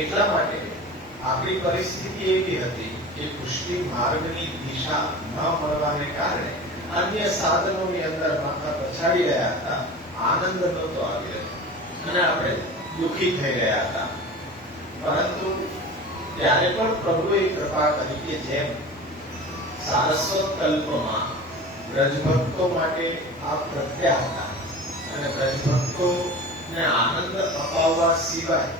એટલા માટે આપણી પરિસ્થિતિ એવી હતી કે પુષ્ટિ માર્ગની દિશા ન મળવાને કારણે અન્ય સાધનોની અંદર માથા પછાડી રહ્યા હતા, આનંદ નહોતો આવી રહ્યો અને આપણે દુઃખી થઈ રહ્યા હતા. પરંતુ ત્યારે પણ પ્રભુએ કૃપા કરી કે જેમ સારસ્વત કલ્પમાં બ્રજભક્તો માટે આ પ્રત્યા હતા અને બ્રજભક્તોને આનંદ અપાવવા સિવાય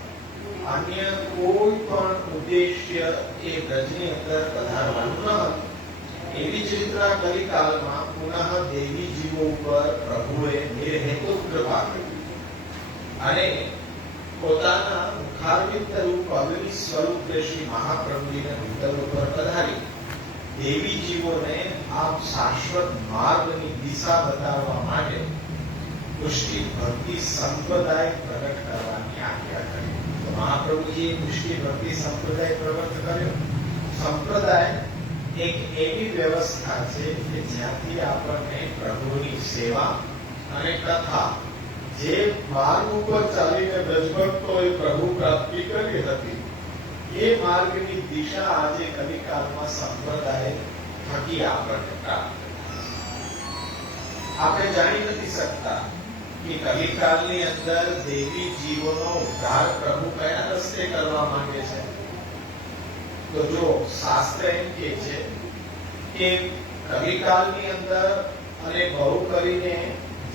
અન્ય કોઈ પણ ઉદ્દેશ્ય એ બ્રજની અંદર પધારવાનું ન હતું. એવી જ રીતના કલિકાલમાં પુનઃ દેવી જીવો ઉપર પ્રભુએ નિર્હેતુ કૃપા કરી અને પોતાના મુખારવિંદ રૂપ અગ્નિ સ્વરૂપ શ્રી મહાપ્રભુજીને ભૂતલ ઉપર પધારી દેવી જીવોને આ શાશ્વત માર્ગની દિશા બતાવવા માટે પુષ્ટિ ભક્તિ સંપ્રદાય પ્રગટ કરવાની આજ્ઞા કરી. તો મહાપ્રભુજીએ પુષ્ટિ ભક્તિ સંપ્રદાય પ્રગટ કર્યો. સંપ્રદાય એક એવી વ્યવસ્થા છે કે જ્યાંથી આપણને પ્રભુની સેવા અને કથા જે માર્ગ ઉપર ચાલીને બ્રજભક્તોએ પ્રભુ પ્રાપ્તિ કરી હતી એ માર્ગની દિશા આજે કલિકાલમાં સંપ્રદાય થકી આપણને પ્રાપ્ત થાય. આપણે જાણી નથી શકતા કે કલિકાલની અંદર દેવી જીવોનો ઉદ્ધાર પ્રભુ કયા રસ્તે કરવા માંગે છે. તો જો શાસ્ત્ર એમ કહે છે કે કલિકાલની અંદર અને બહુ કરીને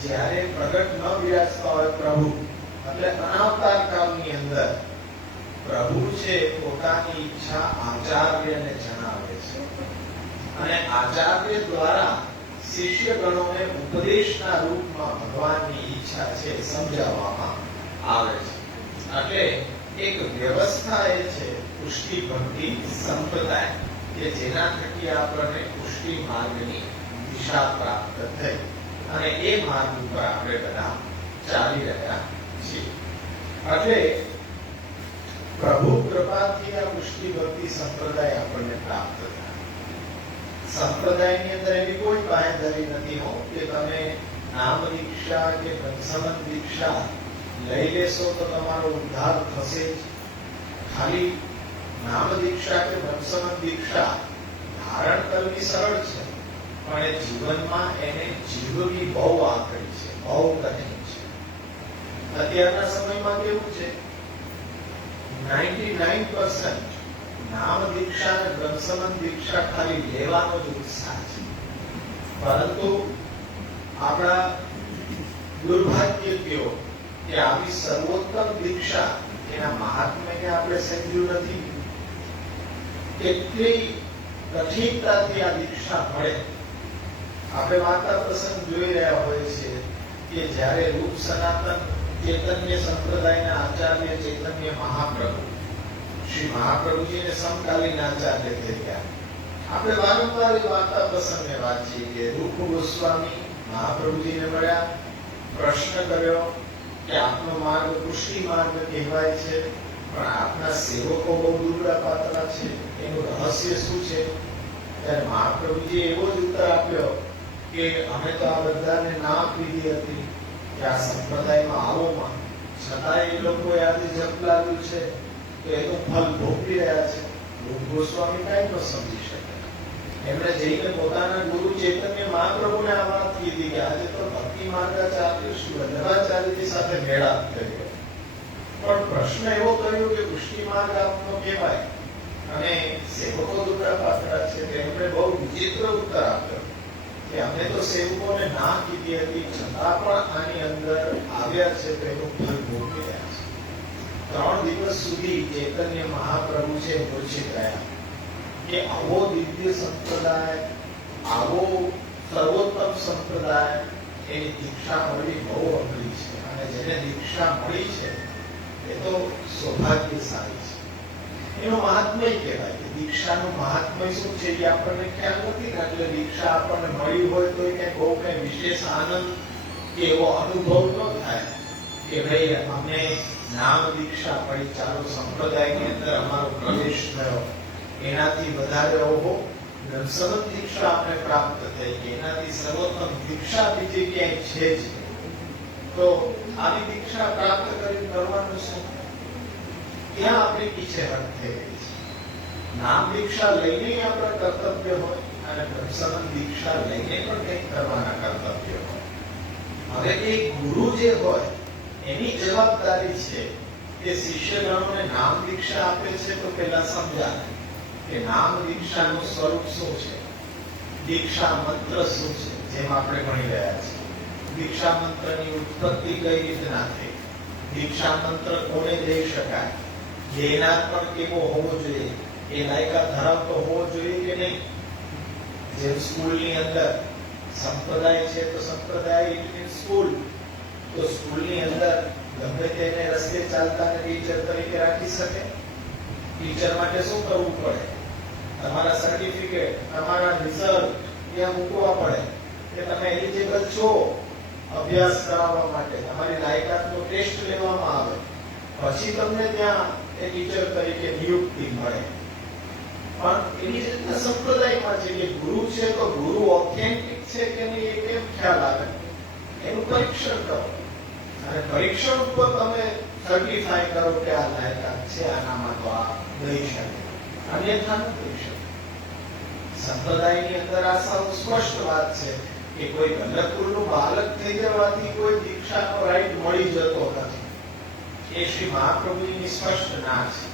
જ્યારે પ્રગટ ન વિરાજતા હોય પ્રભુ એટલે અનાવતાર કાળની અંદર પ્રભુ છે પોતાની ઈચ્છા આચાર્યને જણાવે છે અને આચાર્ય દ્વારા શિષ્યગણોને ઉપદેશના રૂપમાં ભગવાનની ઈચ્છા છે સમજાવવામાં આવે છે. એટલે એક વ્યવસ્થા એ છે પુષ્ટિ ભક્તિ સંપ્રદાય કે જેના થકી આપણને પુષ્ટિ માર્ગની દિશા પ્રાપ્ત થઈ અને એ માર્ગ ઉપર આપણે બધા ચાલી રહ્યા છીએ. એટલે પ્રભુ કૃપાથી આ પુષ્ટિ ભક્તિ સંપ્રદાય આપણને પ્રાપ્ત થાય. સંપ્રદાયની અંદર એવી કોઈ બાંયધરી નથી હો કે તમે નામ દીક્ષા કે પંચમન દીક્ષા લઈ લેશો તો તમારો ઉદ્ધાર થશે જ. ખાલી નામ દીક્ષા કે પંચમન દીક્ષા ધારણ કરવી સરળ છે પણ એ જીવનમાં એને જીવવી બહુ આકરી છે, બહુ કઠિન છે. અત્યારના સમયમાં કેવું છે 99% નામ દીક્ષા અને બ્રહ્મસમન દીક્ષા ખાલી લેવાનો જ ઉત્સાહ છે. પરંતુ આપણા દુર્ભાગ્ય કયો કે આવી સર્વોત્તમ દીક્ષા એના મહાત્મ્યને આપણે સમજ્યું નથી. કેટલી કઠિનતાથી આ દીક્ષા મળે. આપણે વાર્તા પ્રસંગ જોઈ રહ્યા હોય છે કે જ્યારે રૂપ સનાતન ચૈતન્ય સંપ્રદાયના આચાર્ય ચૈતન્ય મહાપ્રભુ શ્રી મહાપ્રભુજીને સમકાલીન આચાર્ય થઈ ગયા. આપણે વારંવાર એ વાર્તા પ્રસંગને વાંચીએ કે રૂપ ગોસ્વામી મહાપ્રભુજીને મળ્યા, પ્રશ્ન કર્યો કે આપનો માર્ગ પુષ્ટિ માર્ગ કહેવાય છે પણ આપના સેવકો બહુ દુર્ગા પાતળા છે, એનું રહસ્ય શું છે? ત્યારે મહાપ્રભુજીએ એવો જ ઉત્તર આપ્યો કે અમે તો આ બધાને ના પીધી હતી કે આ સંપ્રદાયમાં આવોમાં, છતાં એ લોકો આજે જપ લાગ્યું છે તો એનું ફલ ભોગવી રહ્યા છે. રૂપ ગોસ્વામી કાંઈ ન સમજી શકે. એમણે જઈને પોતાના ગુરુ ચૈતન્ય મહાપ્રભુને આ વાત કીધી કે આજે તો ભક્તિ માર્ગાચાર્ય શ્રી વલ્લભાચાર્યજી સાથે મેળાપ કર્યો. પણ પ્રશ્ન એવો કર્યો કે પુષ્ટિ માર્ગ આપનો કહેવાય અને સેવકો દુર્ગા પાતળા છે. તેમણે બહુ વિચિત્ર ઉત્તર આપ્યો કે અમે તો સેવકોને ના કીધી હતી છતાં પણ આની અંદર આવ્યા છે તો એનું ફલ ભોગવી રહ્યા છે. 3 દિવસ સુધી ચૈતન્ય મહાપ્રભુ છે મૂર્છિત રહ્યા કે આવો દિવ્ય સંપ્રદાય, આવો સર્વોત્તમ સંપ્રદાય એની દીક્ષા મળવી બહુ અઘરી છે અને જેને દીક્ષા મળી છે એ તો સૌભાગ્યશાળી છે. એનું મહાત્મય કહેવાય કે દીક્ષાનું મહાત્મય શું છે એ આપણને ખ્યાલ નથી. એટલે દીક્ષા આપણને મળી હોય તો એ બહુ કઈ વિશેષ આનંદ કે એવો અનુભવ ન થાય કે ભાઈ અમને નામ દીક્ષા મળી, ચાલો સંપ્રદાયની અંદર અમારો પ્રવેશ થયો, એનાથી વધારે ઓહો બ્રહ્મસમન દીક્ષા આપણે પ્રાપ્ત થઈ કે એનાથી સર્વોત્તમ દીક્ષા બીજી ક્યાંય છે જ. તો આવી દીક્ષા પ્રાપ્ત કરી કરવાનું શું? ત્યાં આપણી પીછેહટ થઈ ગઈ છે. નામ દીક્ષા લઈને આપણા કર્તવ્ય હોય અને પ્રસન્ન દીક્ષા લઈને પણ કંઈક કરવાના કર્તવ્ય હોય. હવે એક ગુરુ જે હોય એની જવાબદારી છે કે શિષ્યગણોને નામ દીક્ષા આપે છે તો પેલા સમજાવે કે નામ દીક્ષાનું સ્વરૂપ શું છે, દીક્ષા મંત્ર શું છે, જેમ આપણે ભણી રહ્યા છીએ. દીક્ષા મંત્રની ઉત્પત્તિ કઈ રીતના થઈ, દીક્ષા મંત્ર કોને દઈ શકાય, દેનાર પણ કેવો હોવો જોઈએ, એ લાયકાત ધરાવતો હોવો જોઈએ કે નહીં. જેમ સ્કૂલની અંદર સંપ્રદાય છે તો સંપ્રદાય ઇટ મીન્સ સ્કૂલ, તો સ્કૂલની અંદર ગમે તેને રસ્તે ચાલતા ટીચર તરીકે રાખી શકે. ટીચર માટે શું કરવું પડે, તમારા સર્ટિફિકેટ, તમારા રિઝલ્ટ ત્યાં મૂકવા પડે કે તમે એલિજિબલ છો અભ્યાસ કરાવવા માટે, તમારી લાયકાતનો ટેસ્ટ લેવામાં આવે, પછી તમને ત્યાં એ ટીચર તરીકે નિયુક્તિ મળે. પણ એની જ રીતના સંપ્રદાયમાં છે કે ગુરુ છે તો ગુરુ ઓથેન્ટિક છે કે નહીં એ કેમ ખ્યાલ આવે, એનું પરીક્ષણ કરો અને પરીક્ષણ ઉપર તમે સર્ટિફાય કરો કે આ લાયકાત છે, આનામાં તો આ દઈ શકે, અન્યથા ન દઈ શકે. સંપ્રદાયની અંદર આ સાવ સ્પષ્ટ વાત છે કે કોઈ ગલકુલનું બાલક થઈ જવાથી કોઈ દીક્ષાનો રાઈટ મળી જતો નથી. એ શ્રી મહાપ્રભુજીની સ્પષ્ટ ના છે.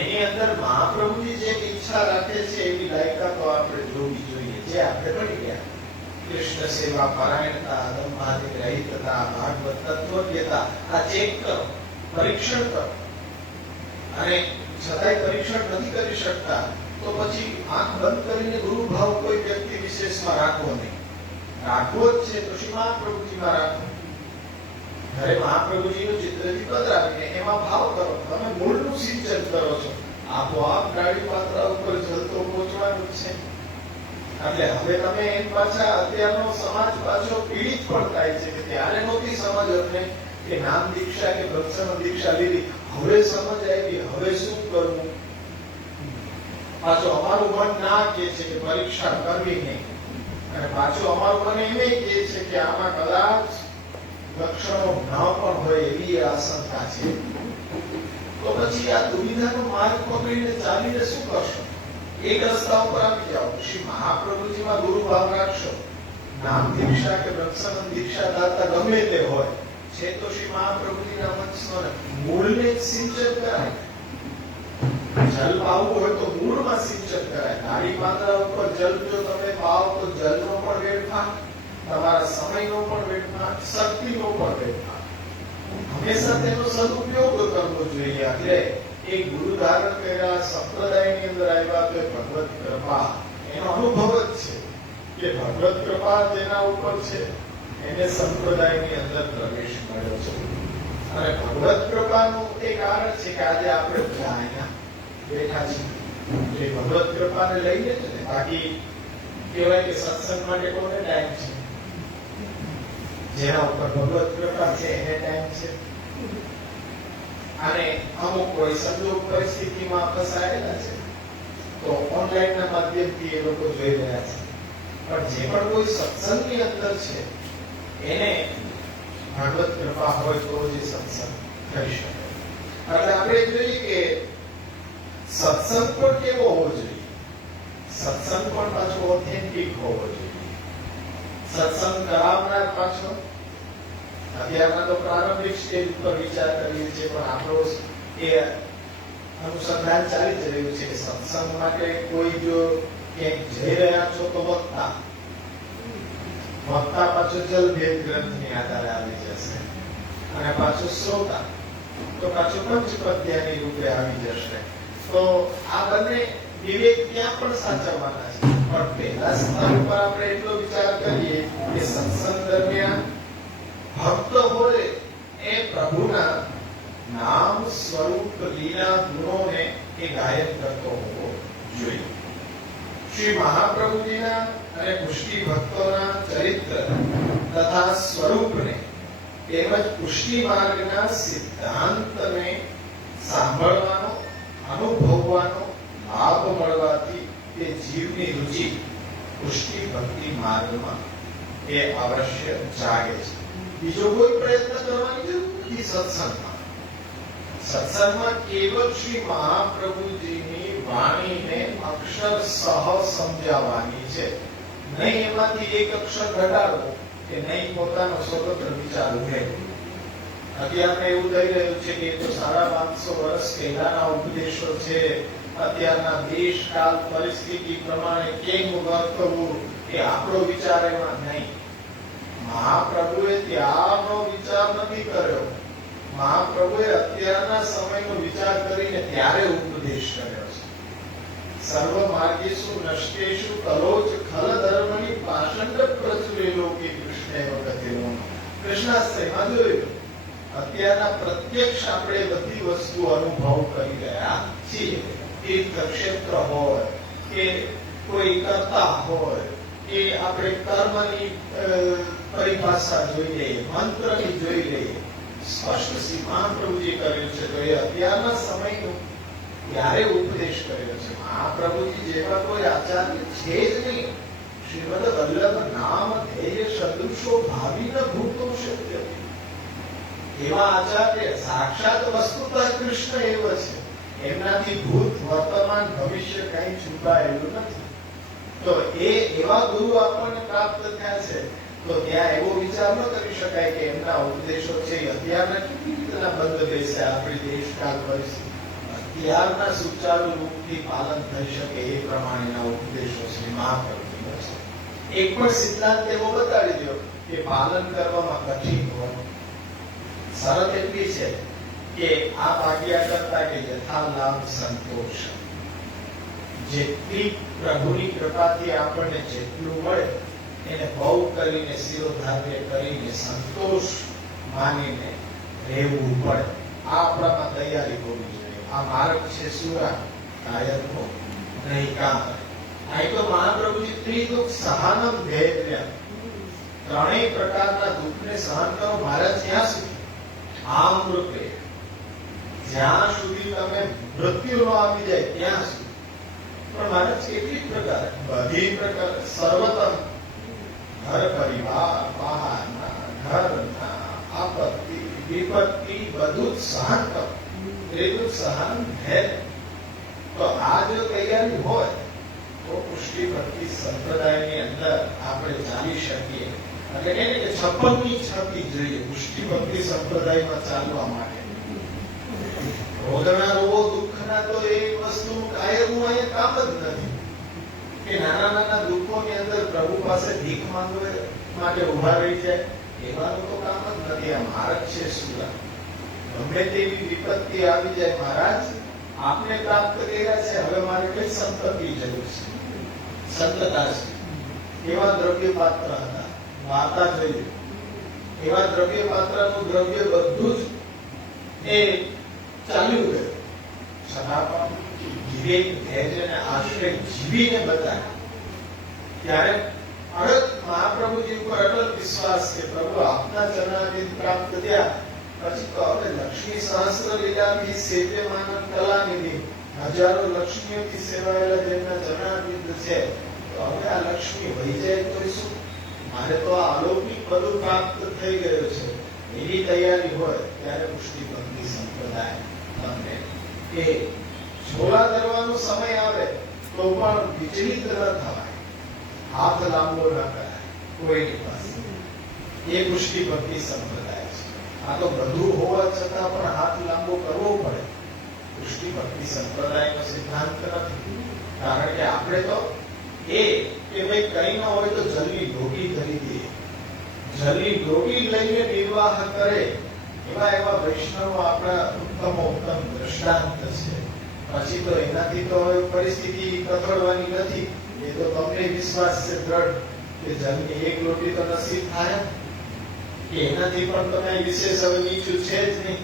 એની અંદર મહાપ્રભુજી જે ઈચ્છા રાખે છે એવી લાયકાતો આપણે જોવી જોઈએ, જે આપણે ભણી ગયા. કૃષ્ણ સેવા, પારાયણતા, દંભાદિક રહિતતા, ભાગવત તત્વજ્ઞતા, આ ચેક કરો, પરીક્ષણ કરો. અને છતાંય પરીક્ષણ નથી કરી શકતા તો પછી આંખ બંધ કરીને ગુરુ ભાવ કોઈ વ્યક્તિ વિશેષમાં રાખવો નહીં. રાખવો જ છે તો શ્રી મહાપ્રભુજીમાં રાખવો. ઘરે મહાપ્રભુજીનું ચિત્રથી પધરાવીને એમાં ભાવ કરો, તમે મૂળનું સિંચન કરો છો, આપોઆપ ગાડી પાત્રા ઉપર જલ તો પહોંચવાનું જ છે. એટલે હવે તમે એમ પાછા અત્યારનો સમાજ પાછો પીડિત પણ થાય છે કે ત્યારે નહોતી સમજ અમને કે નામ દીક્ષા કે ભક્સન દીક્ષા લીધી, હવે સમજ આવી, હવે શું કરવું. પાછો અમારું મન ના કહે છે કે પરીક્ષા કરવી નહીં, અને પાછું અમારું મન એમ કહે છે કે આમાં કદાચ લક્ષણો ન પણ હોય એવી આશંકા છે. તો પછી આ દુવિધાનો માર્ગ પકડીને ચાલીને શું કરશો? એક રસ્તા ઉપર આવી જાઓ, શ્રી મહાપ્રભુજીમાં ગુરુ ભાવ રાખશો. નામ દીક્ષા કે પ્રસન્ન દીક્ષા દાતા ગમે તે હોય છે તો શ્રી મહાપ્રભુજીના મંચનો મૂળને જ સિંચન કરાય. જલ પાવું હોય તો મૂળમાં સિંચન કરાય. નાળી પાંદડા ઉપર જલ જો તમે પાવો તો જલનો પણ વેડફાટ, તમારા સમયનો પણ વેડફાટ, શક્તિનો પણ વેડફાટ. હંમેશા તેનો સદુપયોગ કરવો જોઈએ. એટલે એ ગુરુ ધારણ કર્યા સંપ્રદાયની અંદર આવ્યા તો ભગવત કૃપા એનો અનુભવ જ છે કે ભગવત કૃપા જેના ઉપર છે એને સંપ્રદાયની અંદર પ્રવેશ મળ્યો છે. અને ભગવત કૃપાનું એ કારણ છે કે આજે આપણે બધા અહીંયા બેઠા છીએ, એ ભગવત કૃપાને લઈને જ ને. બાકી કહેવાય કે સત્સંગ માટે કોને ટાઈમ છે? જેના ઉપર ભગવત કૃપા છે એને ટાઈમ છે. અને અમુક કોઈ સંજોગ પરિસ્થિતિમાં ફસાયેલા છે તો ઓનલાઈનના માધ્યમથી એ લોકો જોઈ રહ્યા છે. પણ જે પણ કોઈ સત્સંગની અંદર છે એને ભગવત કૃપા હોય તો જ સત્સંગ થઈ શકે. એટલે આપણે જોઈએ કે સત્સંગ પણ કેવો હોવો જોઈએ? સત્સંગ પણ પાછો ઓથેન્ટિક હોવો જોઈએ. સત્સંગ કરાવનાર પાછો અત્યારના તો પ્રારંભિક સ્ટેજ પર વિચાર કરીએ છીએ, પણ આપણો એ અનુસંધાન ચાલી જ રહ્યું છે કે સત્સંગ માટે કોઈ જો ક્યાંક જઈ રહ્યા છો તો વક્તા પાછો જલભેદ ગ્રંથની આધારે આવી જશે, અને પાછો શ્રોતા તો પાછો પંચપદ્યાની રૂપે આવી જશે. તો આ બંને વિવેક ત્યાં પણ સાચવવાના છે. પણ પહેલા સ્થાન ઉપર આપણે એટલો વિચાર કરીએ કે સત્સંગ દરમિયાન ભક્ત હોય એ પ્રભુના નામ સ્વરૂપ લીલા ગુણોને એ ગાયન કરતો હોવો જોઈએ. શ્રી મહાપ્રભુજીના અને પુષ્ટિ ભક્તોના ચરિત્ર તથા સ્વરૂપને તેમજ પુષ્ટિ માર્ગના સિદ્ધાંતને સાંભળવાનો, અનુભવવાનો લાભ મળવાથી તે જીવની રુચિ પુષ્ટિ ભક્તિ માર્ગમાં એ અવશ્ય જાગે છે. બીજો કોઈ પ્રયત્ન કરવાની જરૂર નથી. સત્સંગમાં સત્સંગમાં કેવલ શ્રી મહાપ્રભુજીની વાણીને અક્ષરસહ સમજાવવાની છે, નહીં એમાંથી એક અક્ષર ઘટાડવો કે નહીં પોતાનો સ્વતંત્ર વિચાર ઉમેરવો. અત્યારે એવું થઈ રહ્યું છે કે એ તો 550 વર્ષ પહેલાના ઉપદેશો છે. અત્યારના દેશ કાળ પરિસ્થિતિ પ્રમાણે કેમ વર્તવું એ આપણો વિચાર એમાં નહીં. મહાપ્રભુએ ત્યારનો વિચાર નથી કર્યો. મહાપ્રભુએ અત્યારના સમયનો વિચાર કરીને ત્યારે ઉપદેશ કર્યો છે. સર્વ માર્ગેષુ નષ્ટેષુ કલોચ ખલ ધર્મની પાષંડ પ્રચુરે લોકે કૃષ્ણેવ ગતિનો. કૃષ્ણાસ્ત્રમાં જોયું. અત્યારના પ્રત્યક્ષ આપણે બધી વસ્તુ અનુભવ કરી રહ્યા છીએ. તીર્થક્ષેત્ર હોય કે કોઈ કર્તા હોય કે આપણે કર્મની પરિભાષા જોઈ લઈએ, મંત્રની જોઈ લઈએ, સ્પષ્ટ શ્રી મહાપ્રભુજી કર્યું છે. તો એ અત્યારના સમયનું ત્યારે ઉપદેશ કર્યો છે. મહાપ્રભુજી જેવા કોઈ આચાર્ય છે જ નહીં. શ્રીમદ વલ્લભ નામ ધ્યેય સદૃશો ભાવિ ન ભૂતો શક્ય. એવા આચાર્ય સાક્ષાત વસ્તુતઃ કૃષ્ણ એવ છે. એમનાથી ભૂત વર્તમાન ભવિષ્ય કઈ છુપાયેલું નથી. તો એ એવા ગુરુ આપણને પ્રાપ્ત થયા છે. તો ત્યાં એવો વિચાર ન કરી શકાય કે એમના ઉપદેશો છે અત્યારના કેવી રીતના બંધ બેસે આપણી દેશકાળ પરિસ્થિતિ. અત્યારના સુચારુ રૂપથી પાલન થઈ શકે એ પ્રમાણેના ઉપદેશો શ્રી મહાપ્રભુજીના છે. એક પણ સિદ્ધાંત એવો બતાડી દો કે પાલન કરવામાં કઠિન હોય. શરત એટલી છે કે આ આજ્ઞા કરતા કે યથા લાભ સંતોષ. જેટલી પ્રભુની કૃપાથી આપણને જેટલું મળે એને બહુ કરીને શિરોધાર્ય કરીને સંતોષ માનીને રહેવું પડે. આ આપણામાં તૈયારી હોવી જોઈએ. આ માર્ગ છે સુરા કાયરનો નહીં કામ. આ તો મહાપ્રભુજી ત્રિદુઃખ સહાનમ ધૈર્ય, ત્રણેય પ્રકારના દુઃખને સહન કરો. મહારાજ જ્યાં સુધી આમ રૂપે જ્યાં સુધી તમે મૃત્યુ ન આવી જાય ત્યાં સુધી. પણ મહારાજ કેટલીક પ્રકાર, બધી પ્રકાર, સર્વતમ ઘર પરિવાર, વાહનના, ઘરના, આપત્તિ, વિપત્તિ બધું જ સહન કરો. ત્રિદુઃખ સહન ધૈર્ય. તો આ જો તૈયારી હોય તો પુષ્ટિ ભક્તિ સંપ્રદાયની અંદર આપણે ચાલી શકીએ. એટલે કે 56મી છપી જોઈએ પુષ્ટિ ભક્તિ સંપ્રદાયમાં ચાલવા માટે. રોગના રોગો દુઃખના તો એ વસ્તુ કાયમનું અહીંયા કામ જ નથી કે નાના નાના દુઃખોની અંદર પ્રભુ પાસે ભીખ માંગવા માટે ઉભા રહી જાય. એવાનું તો કામ જ નથી. આ માર્ગ છે સુરા. ગમે તેવી વિપત્તિ આવી જાય, મહારાજ આપને પ્રાપ્ત કર્યા છે, હવે મારે કઈ સંપત્તિ જરૂર છે? સંતતા છે. એવા દ્રવ્ય પાત્ર હતા. વાર્તા જોઈએ. એવા દ્રવ્ય પાત્રનું દ્રવ્ય બધું જ એ ચાલ્યું ગયું. છતાં પણ વિવેક ધૈર્યને આશ્રય જીવીને બતાવ્યા. ત્યારે અડગ મહાપ્રભુજી ઉપર અટલ વિશ્વાસ કે પ્રભુ આપના ચરણારવિંદ પ્રાપ્ત થયા પછી તો હવે લક્ષ્મી સહસ્ર લીલાથી સેવ્યમાન કલાનિધિ, હજારો લક્ષ્મીઓથી સેવાયેલા જેમના ચરણારવિંદ છે, તો હવે આ લક્ષ્મી વહી જાય તો શું? મારે તો આ અલૌકિક બધું પ્રાપ્ત થઈ ગયું છે. એવી તૈયારી હોય ત્યારે પુષ્ટિ ભક્તિ સંપ્રદાય તમને એ ઝોલા ધરવાનો સમય આવે તો પણ વિચલિત ન થવાય, હાથ લાંબો ન કરાય કોઈની પાસે. એ પુષ્ટિ ભક્તિ સંપ્રદાય છે. આ તો બધું હોવા છતાં પણ હાથ લાંબો કરવો પડે. પુષ્ટિ ભક્તિ સંપ્રદાયનો સિદ્ધાંત નથી. કારણ કે આપણે તો એ કે ભાઈ કઈ ન હોય તો જલ્દી ઢોકી કરી દે, જલ્દી ઢોકી લઈને નિર્વાહ કરે. એવા એવા વૈષ્ણવો આપણા ઉત્તમ દ્રષ્ટાંત છે. પછી તો એનાથી તો પરિસ્થિતિ કથળવાની નથી. એ તો તમને વિશ્વાસ છે દ્રઢ કે જલ્દી એક લોટી તો નસીબ થાય કે એનાથી પણ તમે વિશેષ હવે નીચું છે જ નહીં.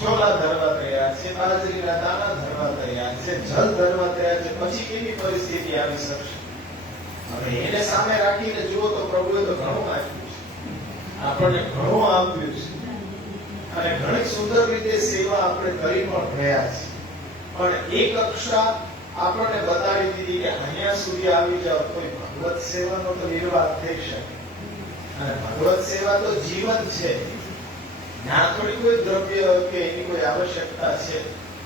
છોલા ધરવા તૈયાર છે, બાજરીના દાણા ધરવા તૈયાર છે, જલ ધરવા તૈયાર છે. પછી કેવી પરિસ્થિતિ આવી શકશે? હવે એને સામે રાખીને જુઓ તો પ્રભુએ તો ઘણું આપ્યું છે, આપણને ઘણું આપ્યું છે અને ઘણી સુંદર રીતે સેવા આપણે કરી પણ રહ્યા છે. પણ એક કક્ષા આપણને બતાવી દીધી કે અહીંયા સુધી આવી જાવ તો ભગવત સેવાનો તો નિર્વાહ થઈ શકે. અને ભગવત સેવા તો જીવન છે. ત્યાં થોડી કોઈ દ્રવ્ય કે એની કોઈ આવશ્યકતા છે.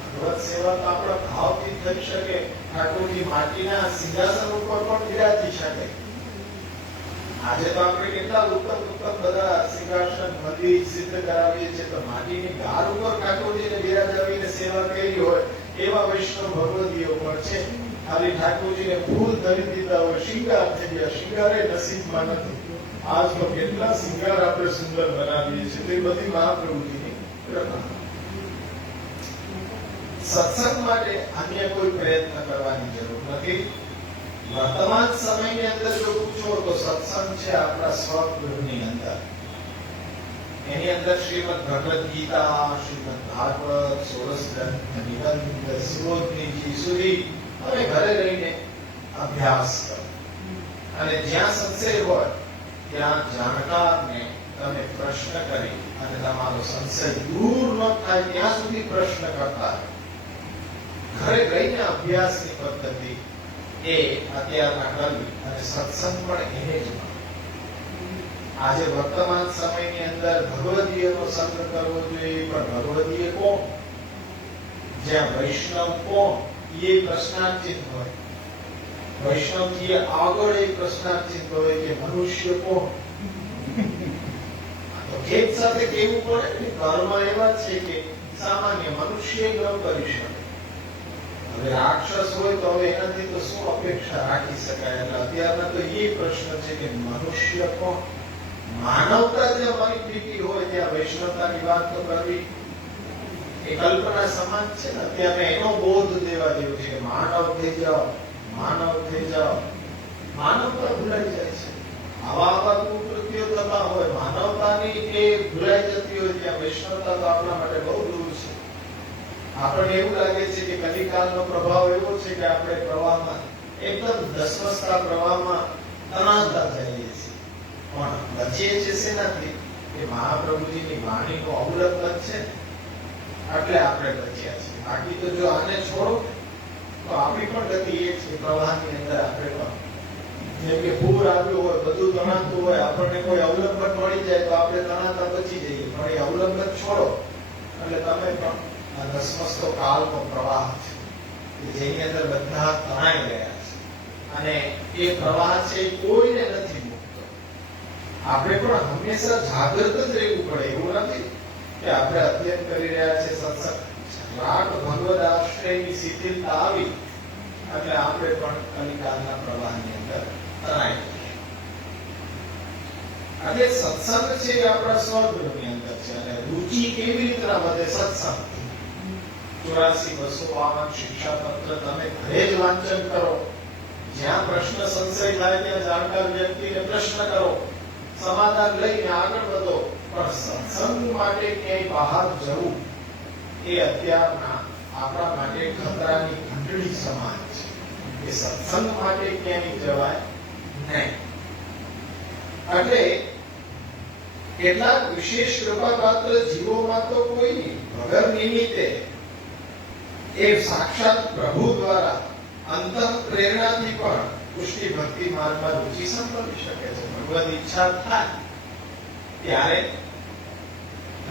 ભગવત સેવા તો આપણા ભાવથી થઈ શકે. ઠાકોરજી માટીના સિંહાસન ઉપર પણ બિરાજી શકે. આજે તો આપણે કેટલા ઉત્તમ બધા સિંહાસન મંદિર સિદ્ધ કરાવીએ છીએ, તો માટીની ગાર ઉપર ઠાકોરજીને બિરાજાવીને સેવા કરી હોય એવા વૈષ્ણવ ભગવદીઓ પણ છે. ખાલી ઠાકોરજીને ફૂલ ધરી દીધા હોય, શિંગાર થઈ ગયા, શિંગારે નસીબમાં નથી. આજ તો કેટલા શિંગાર આપણે સુંદર બનાવીએ છીએ, તે બધી મહાપ્રભુજીની કૃપા. સત્સંગ માટે અન્ય કોઈ પ્રયત્ન કરવાની જરૂર નથી. વર્તમાન સમયની અંદર જો પૂછો તો સત્સંગ છે આપણા સ્વગૃહની અંદર. એની અંદર શ્રીમદ ભગવદ ગીતા, શ્રીમદ ભાગવત, સોળસ ગ્રંથ, નિબંધ, સુબોધની સુધી તમે ઘરે રહીને અભ્યાસ કરો. અને જ્યાં સંશય હોય ત્યાં જાણકારને તમે પ્રશ્ન કરી અને તમારો સંશય દૂર ન થાય ત્યાં સુધી પ્રશ્ન કરતા ઘરે રહીને અભ્યાસની પદ્ધતિ એ અત્યારના કરવી અને સત્સંગ પણ એને જ. આજે વર્તમાન સમયની અંદર ભગવદીયનો સંગ કરવો જોઈએ, પણ ભગવદીય કોણ? જ્યાં વૈષ્ણવ કોણ એ પ્રશ્નાર્થિત હોય. વૈષ્ણવથી આગળ એક પ્રશ્નાર્થિત હોય કે મનુષ્ય કોણ? તો ખેત સાથે કેવું પડે કે કર્મ એવા છે કે સામાન્ય મનુષ્ય ન કરી શકે. હવે રાક્ષસ હોય તો હવે એનાથી તો શું અપેક્ષા રાખી શકાય? એટલે અત્યારના તો એ પ્રશ્ન છે કે મનુષ્ય કોણ? માનવતા જે અમારી પ્રીતિ હોય ત્યાં વૈષ્ણવતાની વાત તો કરવી એ કલ્પના સમાન છે ને. અત્યારે એનો બોધ દેવા જેવો છે કે માનવ થઈ જાઓ, માનવ થઈ જાઓ. માનવતા ભૂલાઈ જાય છે. આવા કૃત્યો થતા હોય, માનવતાની એ ભૂલાઈ જતી હોય ત્યાં વૈષ્ણવતા તો આપણા માટે બહુ દૂર છે. આપણને એવું લાગે છે કે કલિકાલનો પ્રભાવ એવો છે કે આપણે પ્રવાહમાં એકદમ ધસમસતા પ્રવાહમાં તણાતા જઈએ છીએ. પણ બચીએ છીએ શેનાથી? કે મહાપ્રભુજીની વાણીનું અવલંબન છે એટલે આપણે બચ્યા છીએ. બાકી તો જો આને છોડો તો આપણી પણ ગતિ એ છે પ્રવાહની અંદર. આપણે પણ જેમ કે પૂર આવ્યું હોય, બધું તણાતું હોય, આપણને કોઈ અવલંબન મળી જાય તો આપણે તણાતા બચી જઈએ. પણ એ અવલંબન છોડો એટલે તમે પણ ધસમસતો કાળનો પ્રવાહ છે જેની અંદર બધા તણાઈ ગયા છે. અને એ પ્રવાહ છે કોઈને નથી મુકતો. આપણે પણ હંમેશા જાગૃત જ રહેવું પડે. એવું નથી કે આપણે અધ્યયન કરી રહ્યા છે સત્સંગ, રાગ ભગવદ આશ્રયની શિથિલતા આવી એટલે આપણે પણ કલિકાલના પ્રવાહની અંદર તણાઈ જઈએ. એટલે સત્સંગ છે એ આપણા સ્વગૃહની અંદર છે. અને રુચિ કેવી રીતના વધે? સત્સંગ 84-252 શિક્ષાપત્ર તમે ઘરે જ વાંચન કરો. જ્યાં પ્રશ્ન સંશય થાય ત્યાં જાણકાર વ્યક્તિને પ્રશ્ન કરો, સમાધાન લઈને આગળ વધો. પણ સત્સંગ માટે ક્યાંય બહાર જવું એ અત્યારના આપણા માટે ખતરાની ઘંટડી સમાન છે. એ સત્સંગ માટે ક્યાંય જવાય નહીં. એટલે કેટલાક વિશેષ કૃપાપાત્ર જીવોમાં તો કોઈ વગર નિમિત્તે એ સાક્ષાત પ્રભુ દ્વારા અંતર પ્રેરણાથી પણ પુષ્ટિ ભક્તિ માર્ગમાં રુચિ સંભવી શકે છે. ભગવદ ઈચ્છા થાય ત્યારે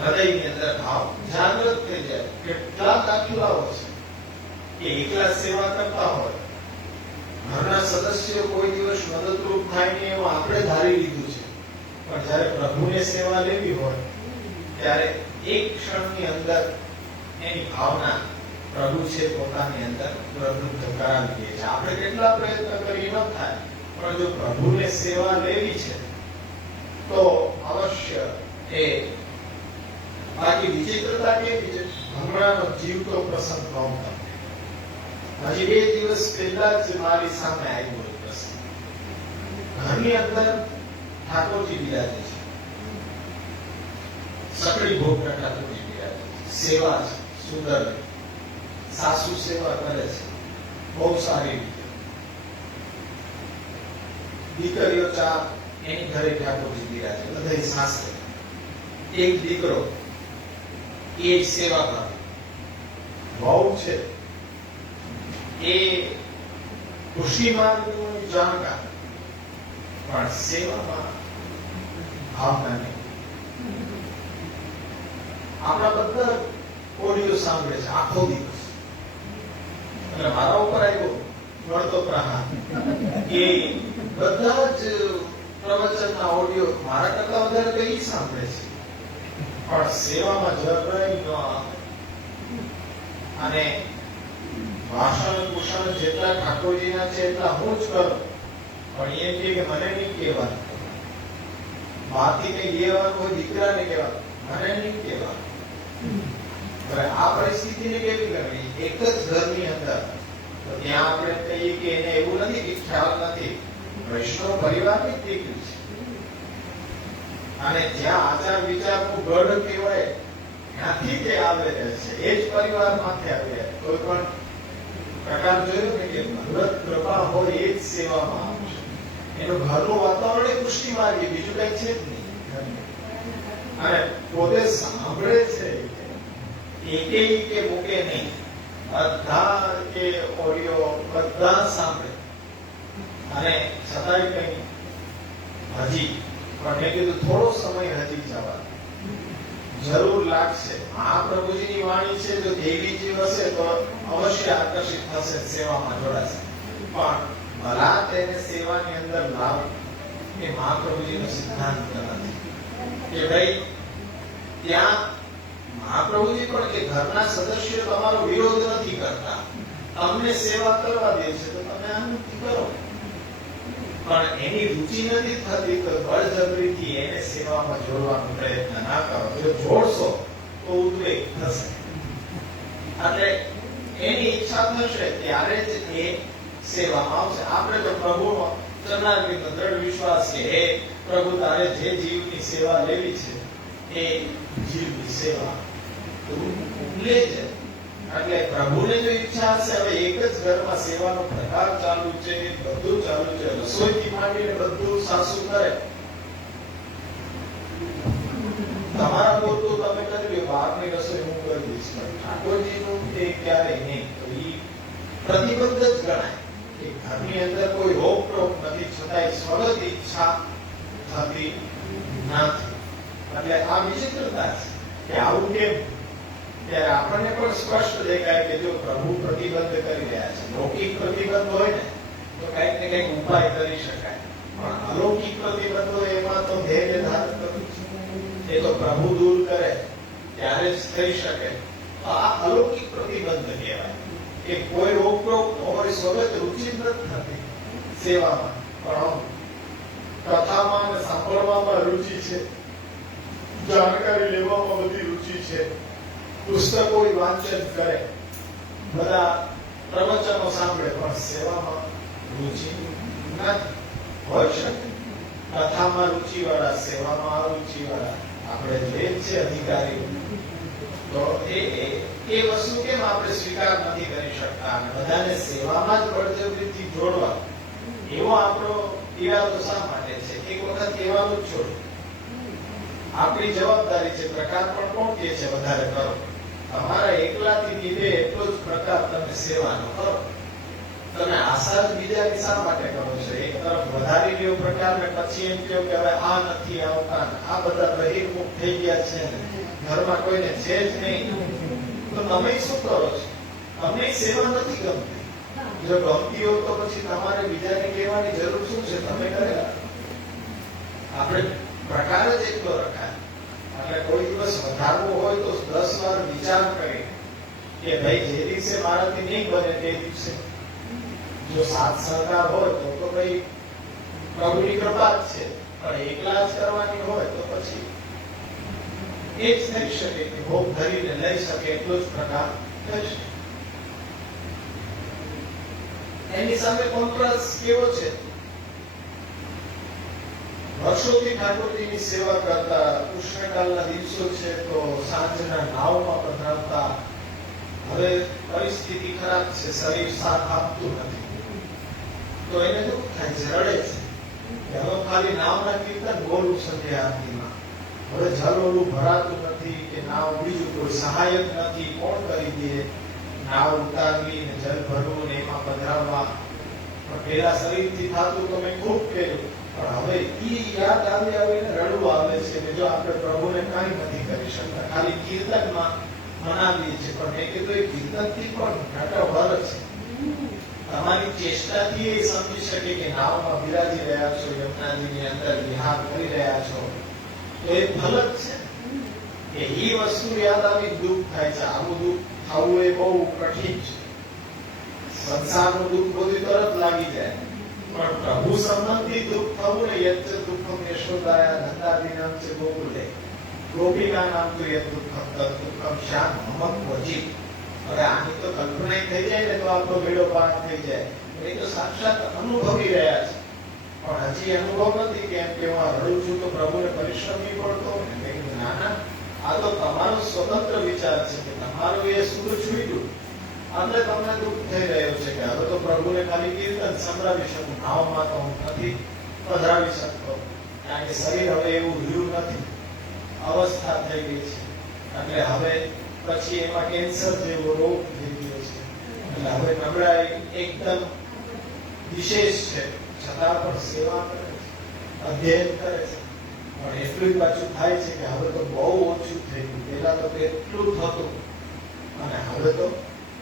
હૃદયની અંદર ભાવ જાગૃત થઈ જાય. કેટલા દાખલાઓ છે કે એકલા સેવા કરતા હોય, ઘરના સદસ્યો કોઈ દિવસ મદદરૂપ થાય નહીં એવું આપણે ધારી લીધું છે. પણ જ્યારે પ્રભુને સેવા લેવી હોય ત્યારે એક ક્ષણની અંદર એની ભાવના પ્રભુ છે પોતાની અંદર પ્રવૃત્ત કરાવી દે છે. આપણે કેટલા પ્રયત્ન કરી ન થાય, પણ જો પ્રભુને સેવા લેવી છે તો અવશ્ય એ. બાકી વિચિત્રતા કેવી છે? હમણાંનો જીવતો પ્રસંગ કહું તમને. હજી 2 દિવસ પહેલા જ મારી સામે આવ્યો એ પ્રસંગ. ઘરની અંદર ઠાકોરજી બિરાજે છે, સકડી ભોગના ઠાકોરજી બિરાજે છે. સેવા છે સુંદર, સાસુ સેવા કરે છે બહુ સારી રીતે. દીકરીઓ 4 એની ઘરે ઠાકોરજી બિરાજે, બધા સાસરે. એક દીકરો એ સેવા કરે. વહુ છે એ કૃષિમાર્ગનું જાણકાર, પણ સેવામાં ભાવના નહીં. આપણા બધા ઓડિયો સાંભળે છે આખો દિવસ, એટલે મારા ઉપર આવ્યો વળતો પ્રહાર કે બધા જ પ્રવચનના ઓડિયો મારા કરતા વધારે તો ઈ સાંભળે છે, પણ સેવામાં જરાય ન આવે. અને ભાષણ ભૂષણ જેટલા ઠાકોરજીના છે એટલા હું જ કરું, પણ એ કે મને નહીં કહેવાનું, બહારથી કઈ લેવાનું હોય દીકરાને કહેવાનું, મને નહીં કહેવાનું. હવે આ પરિસ્થિતિને કેવી કરવી? એક જ ઘરની અંદર ત્યાં આપણે કહીએ કે એને એવું નથી કે ખ્યાલ નથી, વૈષ્ણવ પરિવારની જ દીકરી છે, અને જ્યાં આચાર વિચારનું ગઢ કહેવાય ત્યાંથી તે આવે છે, એ જ પરિવારમાંથી આવે. કોઈ પણ પ્રકાર જોયો ને કે ભગવત કૃપા હોય એ જ સેવામાં આવશે. એનું ઘરનું વાતાવરણ એ પુષ્ટિ માર્ગી, બીજું કઈ છે જ નહીં. અને પોતે સાંભળે છે, એકે કે મૂકે નહીં, બધા કે ઓડિયો બધા સાંભળે, અને છતાંય કઈ હજી પણ મેં કીધું થોડો સમય હજી જવા જરૂર લાગશે. આ પ્રભુજીની વાણી છે, જો દેવીજી હશે તો અવશ્ય આકર્ષિત થશે, સેવામાં જોડાશે. પણ ભલા તેને સેવાની અંદર લાવ એ મહાપ્રભુજીનો સિદ્ધાંત નથી કે ભાઈ ત્યાં મહાપ્રભુજી પણ કે ઘરના સદસ્યો તમારો વિરોધ નથી કરતા, તમને સેવા કરવા દે છે તો તમે આનંદથી કરો, પણ એની રુચિ નથી થતી તો બળજબરીથી એને સેવામાં જોડવાનો પ્રયત્ન ના કરો. જો જોડશો તો ઉદ્વેગ થશે, એટલે એની ઈચ્છા થશે ત્યારે જ એ સેવામાં આવશે. આપણે તો પ્રભુનો ચરણારવિંદનો દ્રઢ વિશ્વાસ કે હે પ્રભુ તારે જે જીવની સેવા લેવી છે એ જીવની સેવા લેજે. એટલે પ્રભુને જો ઈચ્છા હશે, હવે એક જ ઘરમાં સેવાનો પ્રકાર ચાલુ છે, બધું ચાલુ છે, રસોઈથી માંડીને બધું સાસુ કરે, તમારા પૂરતું તમે કરી લો, બહારની રસોઈ હું કરી દઈશ, ઠાકોરજીનું એ ક્યારેય નહીં. તો એ પ્રતિબદ્ધ જ ગણાય કે ઘરની અંદર કોઈ રોકટોક નથી, છતાંય સ્વગત ઈચ્છા થતી નથી. એટલે આ વિચિત્રતા છે કે આવું કેમ? ત્યારે આપણને પણ સ્પષ્ટ દેખાય કે જો પ્રભુ પ્રતિબંધ કરી રહ્યા છે. લૌકિક પ્રતિબંધ હોય ને તો કઈક ને કઈક ઉપાય કરી શકાય, પણ અલૌકિક પ્રતિબંધો એમાં તો ધૈર્ય ધારણ કરવું છે, એ તો પ્રભુ દૂર કરે ત્યારે જ થઈ શકે. તો આ અલૌકિક પ્રતિબંધ કહેવાય કે કોઈ રોકટોક હોય, સ્વગત રુચિ નથી થતી સેવામાં, પણ કથામાં અને સાંભળવામાં રુચિ છે, જાણકારી લેવામાં બધી રુચિ છે, પુસ્તકો વાંચન કરે, બધા પ્રવચનો સાંભળે, પણ સેવામાં રુચિ નથી. હોય શકે કથામાં રુચિ વાળા, સેવામાં રુચિ વાળા આપણે જોઈએ છે અધિકારીઓ. તો એ વસ્તુ કેમ આપણે સ્વીકાર નથી કરી શકતા? અને બધાને સેવામાં જ બળજબરીથી જોડવા એવો આપણો ઈરાદો શા માટે છે? એક વખત કહેવાનું જ છોડો. આપણી જવાબદારી છે, પ્રકાર પણ કોણ કહે છે વધારે કરો? તમારા એકલાથી લીધે એટલો જ પ્રકાર તમે સેવાનો કરો. તમે આશા જ બીજાની શા માટે કરો છો? એક તરફ વધારી લ્યો પ્રકાર ને પછી એમ કહો કે હવે આ નથી આવતા, આ બધા બહિર્મુખ થઈ ગયા છે, ઘરમાં કોઈને છે જ નહીં, તો તમે શું કરો છો? તમને સેવા નથી ગમતી. જો ગમતી હોય તો પછી તમારે બીજાને કહેવાની જરૂર શું છે? તમે કરેલા. આપણે પ્રકાર જ એટલો રખાય. એટલે કોઈ દિવસ વધારવું હોય તો 10 વાર વિચાર કરી કે ભાઈ જે દિવસે મારાથી નહીં બને તે દિવસે જો સાથ સહકાર હોય તો ભાઈ પ્રભુની કૃપા જ છે, પણ એકલા જ કરવાની હોય તો પછી એ જ થઈ શકે કે ભોગ ધરીને લઈ શકે એટલો જ પ્રકાર થઈ શકે. એની સામે કોન્ટ્રાસ્ટ કેવો છે? વર્ષોથી ઠાકોરજીની સેવા કરતા, કૃષ્ણકાલના દિવસો છે તો સાંજના નાવમાં પધરાવતા, હવે પરિસ્થિતિ ખરાબ છે, શરીર સાથ આપતું નથી, તો એને દુઃખ થાય છે, રડે છે કે હવે ખાલી નાવના કીર્તન બોલવું સંધ્યા આરતીમાં, હવે જલ ઓલું ભરાતું નથી કે નાવ બીજું કોઈ સહાયક નથી, કોણ કરી દે? નાવ ઉતારવી ને જલ ભરવું ને એમાં પધરાવવા. પણ પેલા શરીરથી થતું તો મેં ખૂબ કર્યું, પણ હવે ઈ યાદ આવીને રડવું આવે છે કે જો આપણે પ્રભુને કાંઈ નથી કરી શકતા, ખાલી કીર્તનમાં મનાવીએ છીએ. પણ મેં કીધું એ કીર્તનથી પણ ઘાટા વર છે. તમારી ચેષ્ટાથી એ સમજી શકે કે નાવમાં બિરાજી રહ્યા છો, યમુનાજીની અંદર વિહાર કરી રહ્યા છો, તો એ ફલક છે કે ઈ વસ્તુ યાદ આવી દુઃખ થાય છે. આવું દુઃખ થવું એ બહુ કઠિન છે. સંસારનું દુઃખ બધું તરત લાગી જાય, પણ પ્રભુ સંબંધી દુઃખ થવું ને યત દુઃખમ યશોદાયા નંદાદીનામ છે ગોકુલે ગોપિકા નામ તો યત દુઃખમ તત દુઃખમ શ્યામ મમક વજીત. હવે આની તો કલ્પના થઈ જાય ને તો આપણો બેડો પાર થઈ જાય. એ તો સાક્ષાત અનુભવી રહ્યા છે, પણ હજી અનુભવ નથી. કેમ કે હું રડું છું તો પ્રભુને પરિશ્રમ નહીં પડતો. ના ના, આ તો તમારો સ્વતંત્ર વિચાર છે કે તમારું એ સુખ છૂટ્યું એટલે તમને દુઃખ થઈ રહ્યું છે કે હવે તો પ્રભુને ખાલી કીર્તન સંભળાવી શકું, નાવમાં તો હું નથી પધરાવી શકતો, કારણ કે શરીર હવે એવું રહ્યું નથી, અવસ્થા થઈ ગઈ છે. એટલે હવે પછી એમાં કેન્સર જેવો રોગ થઈ ગયો છે. એટલે હવે નબળાઈ એકદમ વિશેષ છે, છતાં પણ સેવા કરે છે, અધ્યયન કરે છે. પણ એટલું જ પાછું થાય છે કે હવે તો બહુ ઓછું થઈ ગયું. પહેલા તો એટલું થતું અને હવે તો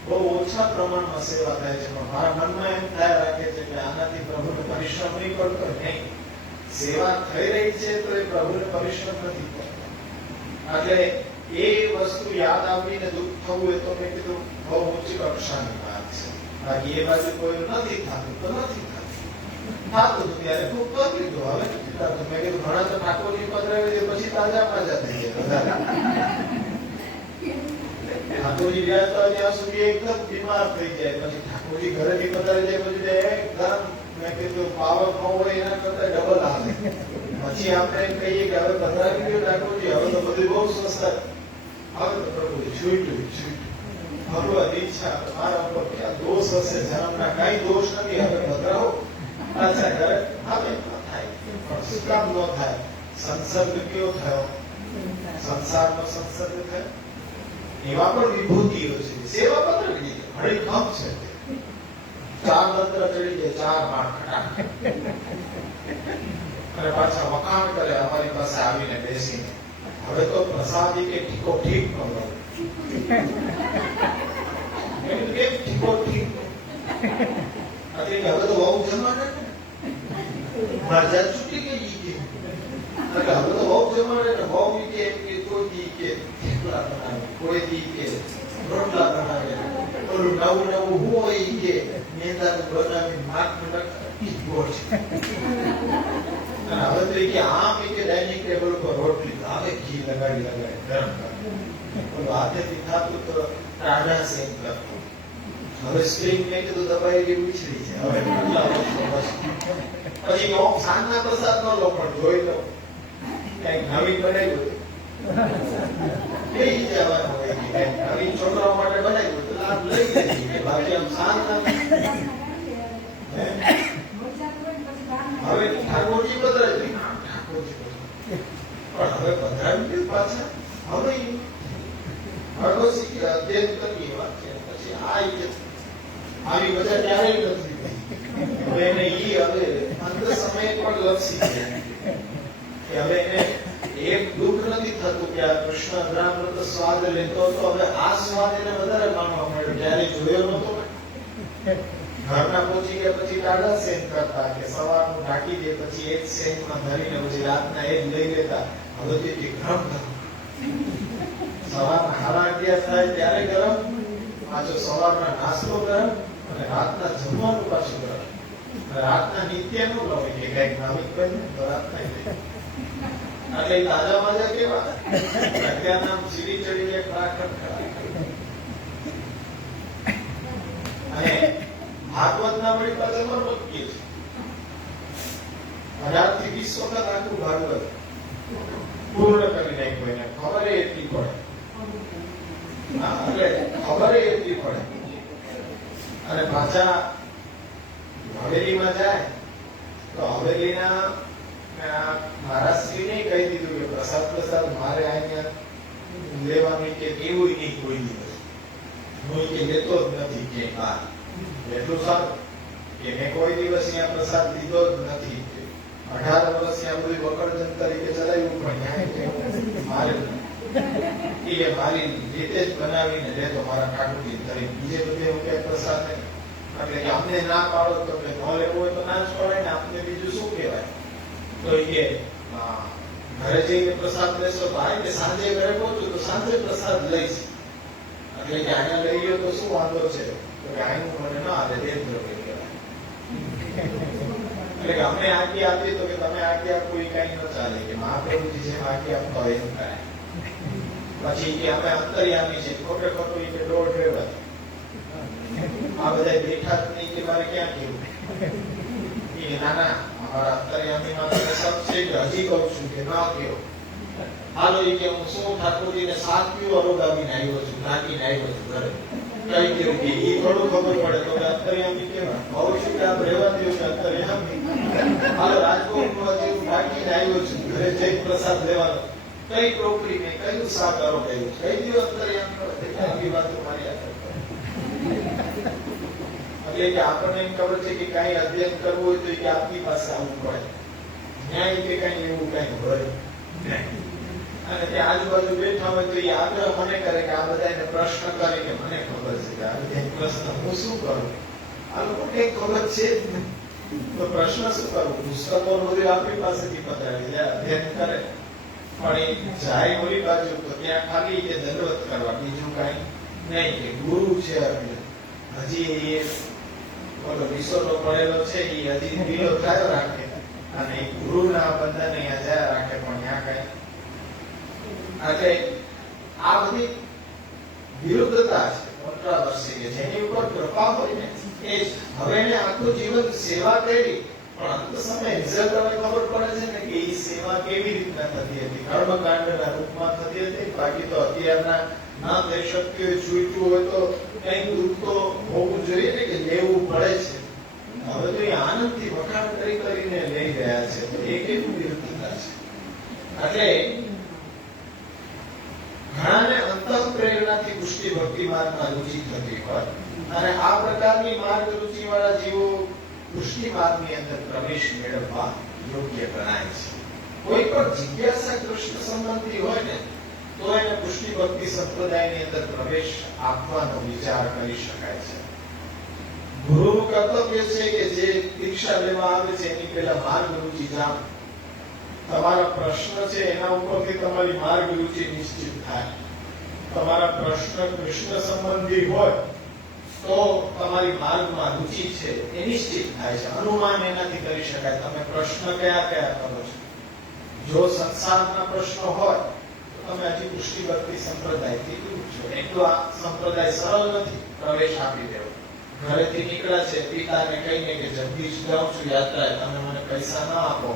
બહુ ઓછા પ્રમાણમાં સેવા થાય છે. પણ મારા મનમાં એમ થાય રાખે છે કે આનાથી પ્રભુને પરિશ્રમ નહીં પડતો. નહીં, સેવા થઈ રહી છે તો એ પ્રભુને પરિશ્રમ નથી પડતો. એટલે એ વસ્તુ યાદ આવીને દુઃખ થવું એ તો મેં કીધું બહુ ઊંચી કક્ષાની વાત છે. બાકી એ બાજુ કોઈ નથી થતું તો નથી થતું. થતું ત્યારે ખૂબ કરી લીધું, હવે નથી થતું. મેં કીધું ઘણા તો ઠાકોરજી પધરાવી દે પછી તાજા તાજા થઈ જાય. ઠાકોરજી ગયા તો ત્યાં સુધી એકદમ બીમાર થઈ જાય, પછી ઠાકોરજી ઘરેથી પધારી જાય પછી એકદમ મેં કીધું પાવર હોય એના કરતા ડબલ આવે. પછી આપણે એમ કહીએ કે હવે પધરાવી ગયો ઠાકોરજી, હવે તો બધું બહુ સ્વસ્થ. હવે તો પ્રભુ છૂટ્યું. ભગવાન ઈચ્છા મારા ઉપર ક્યાં દોષ હશે, જન્મના કઈ દોષ નથી, હવે પધરાવો પાછા ઘરે. હવે ન થાય, પણ શું કામ ન થાય? સંસર્ગ કયો થયો? સંસારનો સંસર્ગ થયો. એવા પણ વિભૂતિઓ છે. સેવા પત્ર હળી કમ છે, 4 મંત્ર ચડી જાય, 4 માળ ખટાક અને પાછા વખાણ કરે અમારી પાસે આવીને બેસીને. હવે તો પ્રસાદી કે ઠીકો ઠીક ન લો, ઠીકો ઠીક એટલે હવે તો બહુ જમાડે ને મરજા છૂટી ગઈ કે હવે તો બહુ જમાડે ને બહુ કે કોઈ દી કે થેપલા બનાવે, કોઈ દી કે રોટલા બનાવે, ઓલું નવું નવું હોય કે મેંદાનું બનાવી માખણ ગોળ છે. હવે તો કે આમ કે ડાઇનિંગ ટેબલ ઉપર રોટલી આવે, ઘી લગાડી ગરમ કરે. હાથેથી ખાતું તો ટાઢા સેક કરતો. હવે સ્ક્રીન મેં કીધું દબાઈ ઉછળી છે. હવે કેટલા વર્ષો પછી ઓમ સાંજના પ્રસાદ ન લો, પણ જોઈ લો કઈક નવીન બનાવ્યું લઈ જવાનું હોય, કઈક નવીન છોકરાઓ માટે બનાવ્યું તો લાભ લઈ જઈએ. બાકી આમ સાંજના હવે ઠાકોરજી પધરાવી, પણ હવે પધરાવી પાછા હવે અડોશી અધ્યયન કરીએ વાત છે. પછી આવી બધા ક્યારેય નથી. હવે એને ઈ હવે અંત સમયે પણ લક્ષી કે હવે એને એક દુઃખ નથી થતું કે આ કૃષ્ણ અધરામૃત સ્વાદ લેતો હતો, હવે આ સ્વાદ એને વધારે માનવા મળ્યો. જયારે જોયો નતો ઘરના પહોંચી ગયા પછી ટાઢા સેન કરતા કે સવારનું ઢાંકી દે, પછી એક સેનમાં ધરીને પછી રાતના એક લઈ લેતા. હવે તે ગરમ સવારના 11:30 થાય ત્યારે ગરમ, પાછો સવારના નાસ્તો ગરમ અને રાતના જમવાનું પાછું ગરમ. રાતના નિત્યનું લો કે કઈક નવીન બને તો રાતના એટલે તાજા માજા કેવા અત્યારના સીડી ચડી જાય ખરાખર ખરા. અને ભાગવત ના વળી પાસે બરોબર કે છે 18 થી 20 વખત આખું ભાગવત પૂર્ણ કરી નાખ્યું. એને ખબર એટલી પડે, એટલે ખબર એટલી પડે. અને પાછા હવેલીમાં જાય તો હવેલીના મહારાજશ્રીને કહી દીધું કે પ્રસાદ મારે અહીંયા લેવાની કે એવું નહીં કોઈ દિવસ. હું કે લેતો જ નથી કે એટલું સારું કે મેં કોઈ દિવસ અહીંયા પ્રસાદ લીધો જ નથી. 18 વર્ષ ત્યાં બધી વકડજન તરીકે ચલાવ્યું, પણ ન્યાય મારી રીતે જ બનાવીને લેતો મારા ઠાકોરજી તરીકે. બીજે બધે હું ક્યાંય પ્રસાદ નહીં. એટલે કે અમને ના પાડો તો કે ન લેવો હોય તો ના જ પડે ને, આપને બીજું શું કહેવાય. તો એ કે ઘરે જઈને પ્રસાદ લેશો તો આ કે સાંજે ઘરે પહોંચું તો સાંજે પ્રસાદ લઈશ. એટલે કે અહીંયા લઈ ગયો તો શું વાંધો છે, તો કે આનું મને ના આવે દેવ દ્રવ્ય કહેવાય. એટલે કે અમને આજ્ઞા આપી તો કે તમે આજ્ઞા આપો એ કઈ ન ચાલે, કે મહાપ્રભુજી જેમ આજ્ઞા આપતા હોય એમ કરાય. પછી કે અમે અંતર્યામી છે, ખોટે ખોટું એ કે ડોર ડ્રાઈવર આ બધા બેઠા જ નહીં કે મારે ક્યાં કેવું. એ નાના અમારા અંતર્યામીમાં તો સબ છે કે હજી કહું છું કે ના કેવો. હાલો એ કે હું શું ઠાકોરજીને સાત પીવો અરોગામીને આવ્યો છું, નાખીને આવ્યો છું ઘરે. કઈ કેવું કે એ થોડું ખબર પડે તો અંતર્યામી કેવા બહુ શું કે આપ રહેવા દો કે અંતર્યામી. હાલો રાજકોટમાં જેવું નાખીને આવ્યો છું ઘરે જઈ પ્રસાદ લેવાનો. કઈ ટોપરી ને કયું શાક અરોગાયું, કઈ દિવસ અંતર્યામી વાતો મારી આગળ. એટલે કે આપણને એમ ખબર છે કે કઈ અધ્યયન કરવું હોય તો એ આપની પાસે આવવું પડે. ન્યાય કે કઈ એવું કઈ હોય અને ત્યાં આજુબાજુ બેઠા હોય તો એ આગ્રહ મને કરે કે આ બધાને પ્રશ્ન કરે કે મને ખબર છે કે આ બધા પ્રશ્ન હું શું કરું, આ લોકો કઈ ખબર છે જ નહીં તો પ્રશ્ન શું કરું. પુસ્તકો બધું આપણી પાસેથી પકડાવી જાય, અધ્યયન કરે, પણ એ જાય ઓલી બાજુ તો ત્યાં ખાલી કે દંડવત કરવા, બીજું કઈ નહીં. કે ગુરુ છે હજી એ બોલો વિસોટો પડેલો છે એ હજી ઢીલો થયો રાખે અને ગુરુના બંધને હજાર રાખે, પણ ત્યાં કઈ. એટલે આ બધી વિરુદ્ધતા છે, કોન્ટ્રાવર્સી કે જેની ઉપર કૃપા હોય ને એ જ. હવે એને આખું જીવન સેવા કરી, પણ અંત સમય રિઝલ્ટ હવે ખબર પડે છે ને કે એ સેવા કેવી રીતના થતી હતી, કર્મકાંડના રૂપમાં થતી હતી. બાકી તો અત્યારના ના થઈ શક્યું હોય, છૂટ્યું હોય તો કઈ દુઃખ તો હોવું જોઈએ ને કે લેવું પડે છે. હવે તો એ આનંદથી વખાણ કરીને લઈ રહ્યા છે, તો એ કેવું વિરુદ્ધતા છે. એટલે ઘણાને અંતઃપ્રેરણાથી પુષ્ટિ ભક્તિ માર્ગમાં રુચિ થતી હોય અને આ પ્રકારની માર્ગ રુચિ વાળા જીવો પુષ્ટિ માર્ગની અંદર પ્રવેશ મેળવવા યોગ્ય ગણાય છે. કોઈ પણ જિજ્ઞાસા કૃષ્ણ સંબંધી હોય ને તો એને પુષ્ટિ ભક્તિ સંપ્રદાયની અંદર પ્રવેશ આપવાનો વિચાર કરી શકાય છે. ગુરુનું કર્તવ્ય છે કે જે દીક્ષા લેવા આવે છે એની પહેલા માર્ગ રુચિ જાણ. તમારા પ્રશ્ન છે એના ઉપરથી તમારી માર્ગ રુચિ નિશ્ચિત થાય. તમારા પ્રશ્ન કૃષ્ણ સંબંધી હોય તો તમારી માર્ગમાં રુચિ છે એ નિશ્ચિત થાય છે. અનુમાન એનાથી કરી શકાય તમે પ્રશ્ન કયા કયા કરો છો. જો સંસારના પ્રશ્નો હોય તો તમે હજી પુષ્ટિ ભક્તિ સંપ્રદાયથી દૂર છો. એટલું આ સંપ્રદાય સરળ નથી પ્રવેશ આપી દેવો. ઘરેથી નીકળ્યા છે, પિતાને કહીને કે જગદીશ જાઉં છું યાત્રાએ, તમે મને પૈસા ના આપો.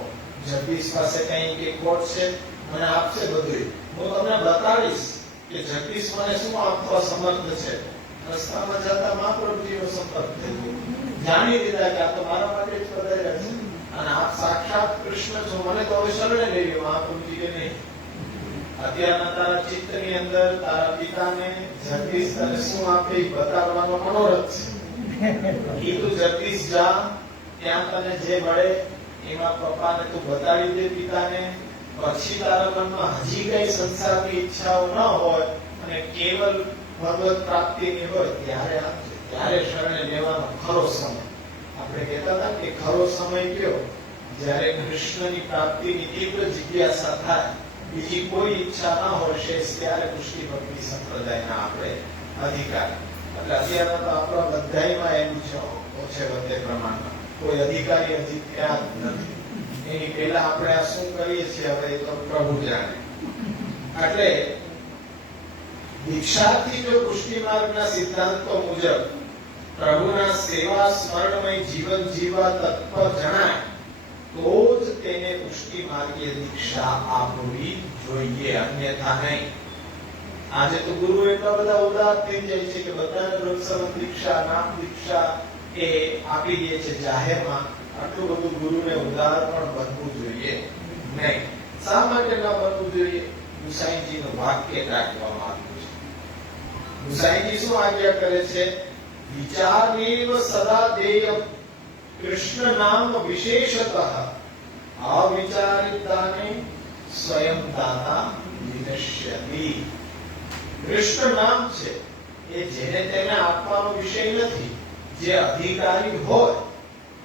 જગદીશ પાસે કઈ કે કોટ છે, મને આપશે બધું, હું તમને બતાવીશ કે જગદીશ મને શું આપવા સમર્થ છે. રસ્તામાં જતા મહાપ્રભુજીનો સંપર્ક થયો, જાણી લીધા કે આ તો મારા માટે જ પધાર્યા છે અને આપ સાક્ષાત કૃષ્ણ છો, મને તો હવે શરણે લઈ લ્યો. મહાપ્રભુજી કે નહીં, અત્યારના તારા ચિત્તની અંદર તારા પિતાને જગદીશ તને શું આપે એ બતાવવાનો મનોરથ છે. કીધું જગદીશ જા, ત્યાં તને જે મળે એમાં પપ્પાને તું બતાવી દે પિતાને. પછી તારા મનમાં હજી કઈ સંસારની ઈચ્છાઓ ન હોય અને કેવલ ભગવત પ્રાપ્તિની હોય ત્યારે આપજે. ત્યારે શરણે લેવાનો ખરો સમય. આપણે કહેતા હતા કે ખરો સમય કયો, જ્યારે કૃષ્ણની પ્રાપ્તિની તીવ્ર જિજ્ઞાસા થાય, બીજી કોઈ ઈચ્છા ના હોય શેષ, ત્યારે પુષ્ટિ ભક્તિ સંપ્રદાયના આપણે અધિકાર. એટલે અત્યારના તો આપણા બધાયમાં એવું છે, ઓછે વધે પ્રમાણમાં કોઈ અધિકારી હજી ત્યાં નથી. એની પહેલા આપણે આ શું કરીએ છીએ હવે તો પ્રભુ જાણે. એટલે દીક્ષાથી જો પુષ્ટિ માર્ગના સિદ્ધાંતો મુજબ પ્રભુના સેવા સ્મરણમય જીવન જીવવા તત્પર જણાય તો જ તેને પુષ્ટિ માર્ગીય દીક્ષા આપવી જોઈએ, અન્યથા નહીં. આજે તો ગુરુ એટલા બધા ઉદાર થઈ જાય છે કે બધાને બ્રહ્મસંબંધ દીક્ષા, નામ દીક્ષા એ આપી દે છે જાહેરમાં. આટલું બધું ગુરુને ઉદાર પણ બનવું જોઈએ નહીં. શા માટે ન બનવું જોઈએ? ગુસાઈજીનું વાક્ય રાખવામાં આવ્યું છે. ગુસાઈજી શું આજ્ઞા કરે છે? વિચારેવ સદા દેય કૃષ્ણ નામ વિશેષતઃ અવિચારિતાને સ્વયં દાતા વિનશ્યતિ. કૃષ્ણ નામ છે એ જેને તેને આપવાનો વિષય નથી. જે અધિકારી હોય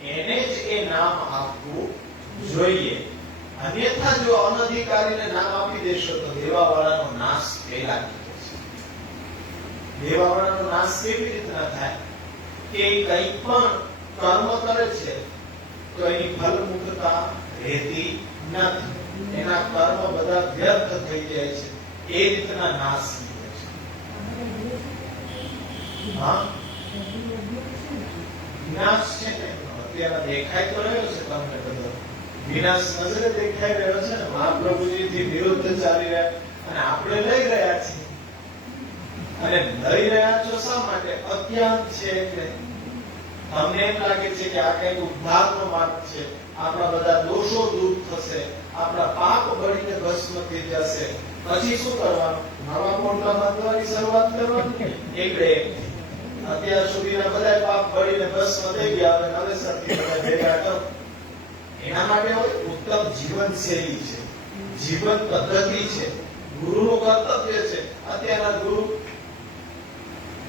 એને જ એ નામ આપવું જોઈએ. અન્યથા જો અનધિકારીને નામ આપી દેશો તો દેવાવાળાનો નાશ પહેલા કીધો છે. દેવાવાળાનો નાશ કેવી રીતના થાય કે કંઈ પણ કર્મ કરે છે તો એની ફલમુક્તતા રહેતી નથી. એના કર્મ બધા વ્યર્થ થઈ જાય છે. એ રીતના નાશ કીધો છે. હા, વિનાશ છે ને અત્યારે દેખાય તો રહ્યો છે તમને બધો. વિનાશ નજરે દેખાઈ રહ્યો છે ને. મહાપ્રભુજી થી વિરુદ્ધ ચાલી રહ્યા અને આપણે લઈ રહ્યા છીએ. અને લઈ રહ્યા છો શા માટે? અજ્ઞાન છે એટલે. તમને એમ લાગે છે કે આ કઈક ઉદ્ધારનો માર્ગ છે. આપણા બધા દોષો દૂર થશે, આપણા પાપ બળીને ભસ્મ થઈ જશે. પછી શું કરવાનું? નવા મોટા બાંધવાની શરૂઆત કરવાની. એટલે અત્યાર સુધીના બધા પાપ બળીને ભસ્મ થઈ ગયા, હવે નવેસરથી બધા ભેગા કરો. એના માટે ઉત્તમ જીવન શૈલી છે, જીવન પદ્ધતિ છે, ગુરુનું કર્તવ્ય છે. અત્યારના ગુરુ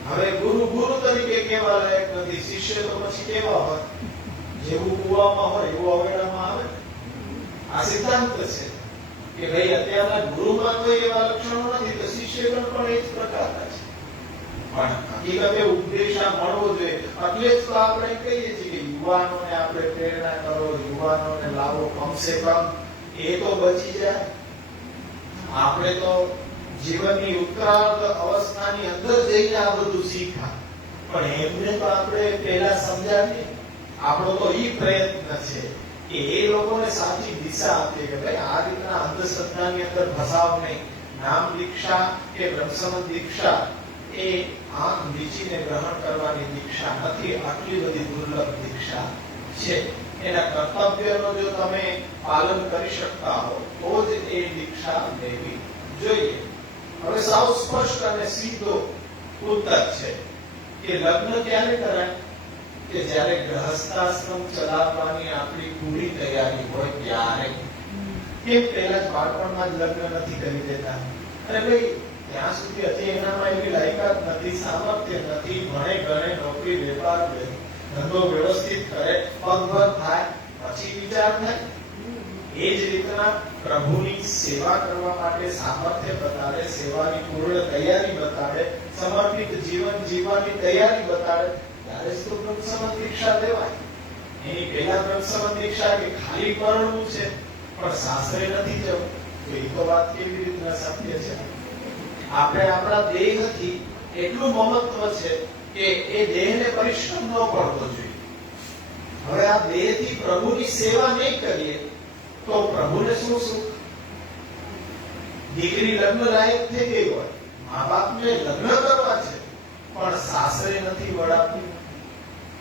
હવે ગુરુ તરીકે કેવા લાયક નથી. શિષ્ય તો પછી કેવા હોય? જેવું કુવામાં હોય એવું અવેડામાં આવે. આ સિદ્ધાંત છે કે ભાઈ અત્યારના ગુરુમાં કોઈ એવા લક્ષણો નથી તો શિષ્યગણ પણ એ જ પ્રકારના છે. પણ હકીકતે ઉપદેશ આ મળવો જોઈએ. એટલે જ તો આપણે કહીએ છીએ કે યુવાનોને આપણે પ્રેરણા કરો, યુવાનોને લાવો. કમસે કમ એ તો બચી જાય. આપણે તો જીવનની ઉત્તરાર્ધ અવસ્થાની અંદર જઈને આ બધું શીખા, પણ એમને તો આપણે પહેલા સમજાવીએ. આપણો તો ઈ પ્રયત્ન છે કે એ લોકોને સાચી દિશા આપીએ કે ભાઈ આ રીતના અંધશ્રદ્ધાની અંદર ફસાવ નહીં. નામ દીક્ષા કે બ્રહ્મસંબંધ દીક્ષા એ આંખ મીચીને ગ્રહણ કરવાની દીક્ષા નથી. આટલી બધી દુર્લભ દીક્ષા છે. એના કર્તવ્યનો જો તમે પાલન કરી શકતા હો તો જ એ દીક્ષા લેવી જોઈએ. હવે સાવ સ્પષ્ટ અને સીધો ઉત્તર છે કે લગ્ન ક્યારે કરાય? કે જ્યારે ગ્રહસ્થાશ્રમ ચલાવવાની આપણી પૂરી તૈયારી હોય ત્યારે. કેમ પહેલા જ બાળપણમાં જ લગ્ન નથી કરી દેતા? અરે ભાઈ ત્યાં સુધી હજી એનામાં એવી લાયકાત નથી, સામર્થ્ય નથી. ભણે ગણે, નોકરી વેપાર ધંધો વ્યવસ્થિત કરે, પગભર થાય, પછી વિચાર થાય. એ જ રીતના પ્રભુની સેવા કરવા માટે સામર્થ્ય બતાડે, સેવાની પૂર્ણ તૈયારી બતાડે, સમર્પિત જીવન જીવવાની તૈયારી બતાડે, ત્યારે જ તો બ્રહ્મસંબંધ દીક્ષા દેવાય. એની પહેલા બ્રહ્મસંબંધ દીક્ષા કે ખાલી પરણવું છે પણ સાસરે નથી જવું, તો એ તો વાત કેવી રીતના શક્ય છે? આપણે આપણા દેહથી એટલું મમત્વ છે કે એ દેહને પરિશ્રમ ન પડવો જોઈએ. હવે આ દેહથી પ્રભુની સેવા નહીં કરીએ તો પ્રભુને શું સુખ? દીકરી લગ્ન લાયક થઈ ગઈ હોય, મા બાપને લગ્ન કરવા છે પણ સાસરે નથી વળાવતી.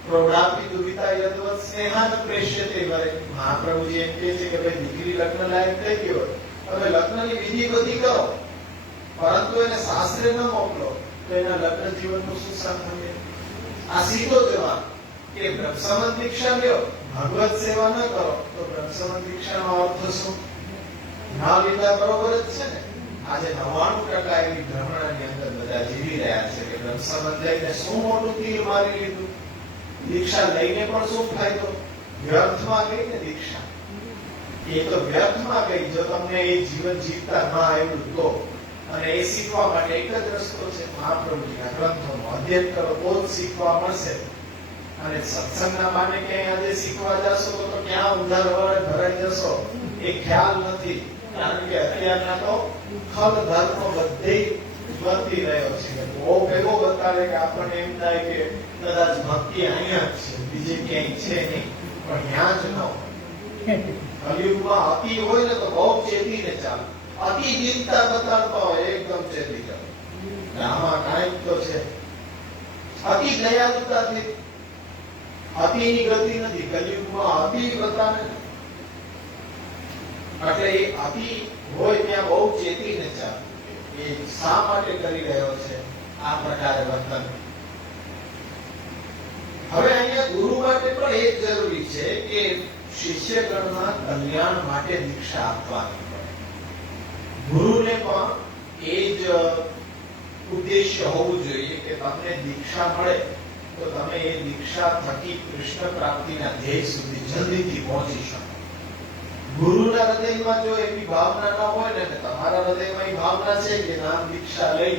પ્રૌઢાપી દુહિતા યદવત સ્નેહાન પ્રેષ્યતે વરે. મહાપ્રભુજી એમ કહે છે કે ભાઈ દીકરી લગ્ન લાયક થઈ ગઈ હોય, તમે લગ્નની વિધિ બધી કરો પરંતુ એને સાસરે ન મોકલો તો એના લગ્ન જીવનનું શું સાધન? આ સીધો જવાબ કે બ્રહ્મસંબંધ દીક્ષા લ્યો, ભગવત સેવા ન કરો તો બ્રહ્મસંબંધ દીક્ષાનો અર્થ શું? ના લીધા બરોબર જ છે ને. આજે 99% એવી ભ્રમણાની અંદર બધા જીવી રહ્યા છે કે બ્રહ્મસંબંધ લઈને શું મોટું તીર મારી લીધું, દીક્ષા લઈને પણ શું ફાયદો? વ્યર્થમાં ગઈ ને દીક્ષા. એ તો વ્યર્થમાં ગઈ જો તમને એ જીવન જીવતા ન આવ્યું તો. અને એ શીખવા માટે એક જ રસ્તો છે, મહાપ્રભુજીના ગ્રંથોનો અધ્યયન કરો તો જ શીખવા મળશે. અને સત્સંગના બાને ક્યાંય આજે શીખવા જશો તો ક્યાં ઊંધા રવાડે ભરાઈ જશો એ ખ્યાલ નથી. કારણ કે અત્યારના તો ખલ ધર્મ બધે વર્તી રહ્યો છે. બહુ ભેગો બતાવે કે આપણને એમ થાય કે કદાચ ભક્તિ અહીંયા જ છે, બીજે ક્યાંય છે નહીં, પણ ત્યાં જ ન હોય. કલિયુગમાં અતિ હોય ને તો બહુ ચેતીને ચાલે. અતિ ચિંતા બતાડતા હોય એકદમ ચેતી જાવ. આમાં કાંઈક તો છે. અતિ દયાળુતાથી અતિની ગતિ નથી. કલિયુગમાં અતિ બતાવે એટલે એ અતિ હોય ત્યાં બહુ ચેતીને ચાલે. એ શા માટે કરી રહ્યો છે આ પ્રકારે વર્તન? હવે અહીંયા ગુરુ માટે પણ એ જ જરૂરી છે કે શિષ્યગણના કલ્યાણ માટે દીક્ષા આપવાની પડે. ગુરુને પણ એ જ ઉદ્દેશ્ય હોવું જોઈએ કે તમને દીક્ષા મળે તો તમે એ દીક્ષા થકી કૃષ્ણ પ્રાપ્તિના ધ્યેય સુધી જલ્દીથી પહોંચી શકો. ગુરુના હૃદયમાં જો એવી ભાવના ન હોય ને, તમારા હૃદયમાં એ ભાવના છે કે નામ દીક્ષા લઈ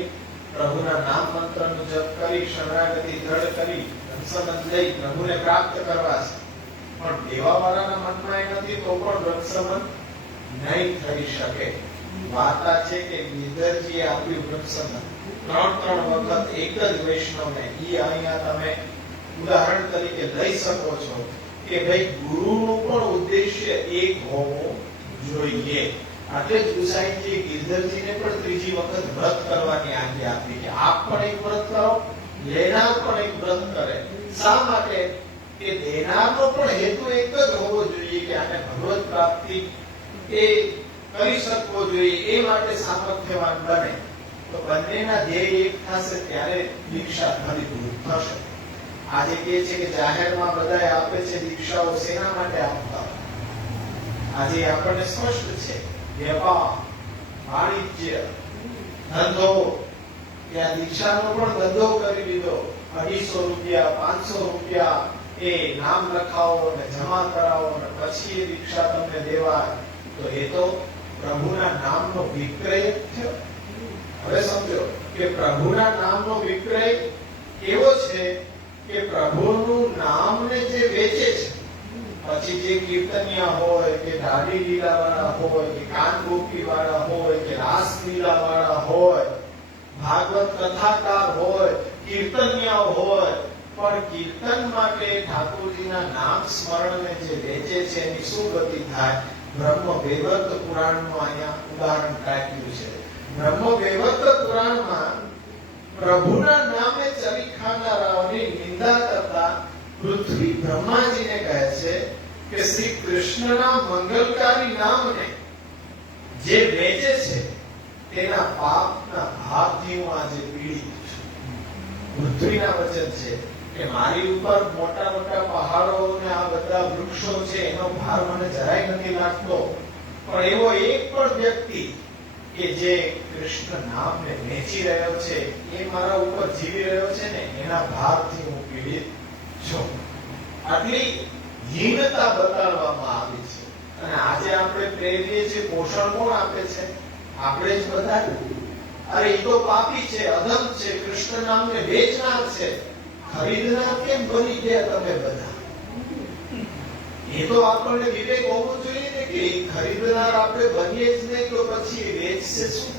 પ્રભુના નામ મંત્રનો જપ કરી શરણાગતિ દ્રઢ કરી રક્ષાબંધ લઈ પ્રભુને પ્રાપ્ત કરવા છે, પણ દેવાવાળાના મનમાં એ નથી તો પણ રક્ષાબંધ નહીં થઈ શકે. વાર્તા છે કે ગિરધરજીએ આપ્યું રક્ષાબંધ ત્રણ વખત એક જ વૈષ્ણવને. ઈ અહીંયા તમે ઉદાહરણ તરીકે લઈ શકો છો કે ભાઈ ગુરુનું પણ ઉદ્દેશ્ય એક હોવો જોઈએ. એટલે જ ગુસાઈજીએ ગિરધરજીને પણ ત્રીજી વખત વ્રત કરવાની આજ્ઞા આપી કે આપ પણ એક વ્રત કરો, લેનાર પણ એક વ્રત કરે. શા માટે? કે દેનારનો પણ હેતુ એક જ હોવો જોઈએ કે આને ભગવત પ્રાપ્તિ એ કરી શકવો જોઈએ, એ માટે સામર્થ્યવાન બને. તો બંનેના ધ્યેય એક થશે ત્યારે દીક્ષા ફલીભૂત થશે. આજે કહે છે કે જાહેરમાં બધા આપે છે દીક્ષાઓ, શેના માટે આપતા? આજે આપણને સ્પષ્ટ છે વેપાર, વાણિજ્ય, ધંધો. ત્યાં દીક્ષાનો પણ ધંધો કરી લીધો. 250 રૂપિયા 500 રૂપિયા એ નામ લખાવો અને જમા કરાવો અને પછી એ દીક્ષા તમને દેવાય. તો એ તો પ્રભુના નામનો વિક્રય થયો. હવે સમજો કે પ્રભુના નામનો વિક્રય કેવો છે કે પ્રભુનું નામને જે વેચે છે, પછી જે કીર્તનિયા હોય કે દાઢી લીલા વાળા હોય કે કાન ગોપી વાળા હોય કે રાસ લીલા વાળા હોય, ભાગવત કથાકાર હોય, કીર્તનિયા હોય, પણ કીર્તન માટે ઠાકોરજીના નામ સ્મરણને જે વેચે છે એની શું ગતિ થાય? બ્રહ્મ વૈવર્ત પુરાણનું અહીંયા ઉદાહરણ આપ્યું છે. બ્રહ્મ વૈવર્ત પુરાણમાં પ્રભુના નામે ચરી ખાનારાઓની નિંદા કરતા પૃથ્વી બ્રહ્માજીને કહે છે કે શ્રી કૃષ્ણના મંગલકારી નામને જે વેચે છે તેના પાપના ભાવથી હું આજે પીડિત છું. પૃથ્વીના વચન છે કે મારી ઉપર મોટા મોટા પહાડો અને આ બધા વૃક્ષો છે એનો ભાર મને જરાય નથી લાગતો, પણ એવો એક પણ વ્યક્તિ કે જે કૃષ્ણ નામને વેચી રહ્યો છે, એ મારા ઉપર જીવી રહ્યો છે ને, એના ભારથી હું પીડિત છું. આટલી હીનતા બતાડવામાં આવી છે. અને આજે આપણે પ્રેરીએ છીએ, પોષણ કોણ આપે છે? આપણે જ બધા. અરે એ તો પાપી છે, અધમ છે, કૃષ્ણ નામને વેચનાર છે. ખરીદનાર કેમ બની ગયા તમે બધા? એ તો આપણને વિવેક હોવો જોઈએ ને કે ખરીદનાર આપણે બનીએ જ નહીં તો પછી એ વેચશે શું?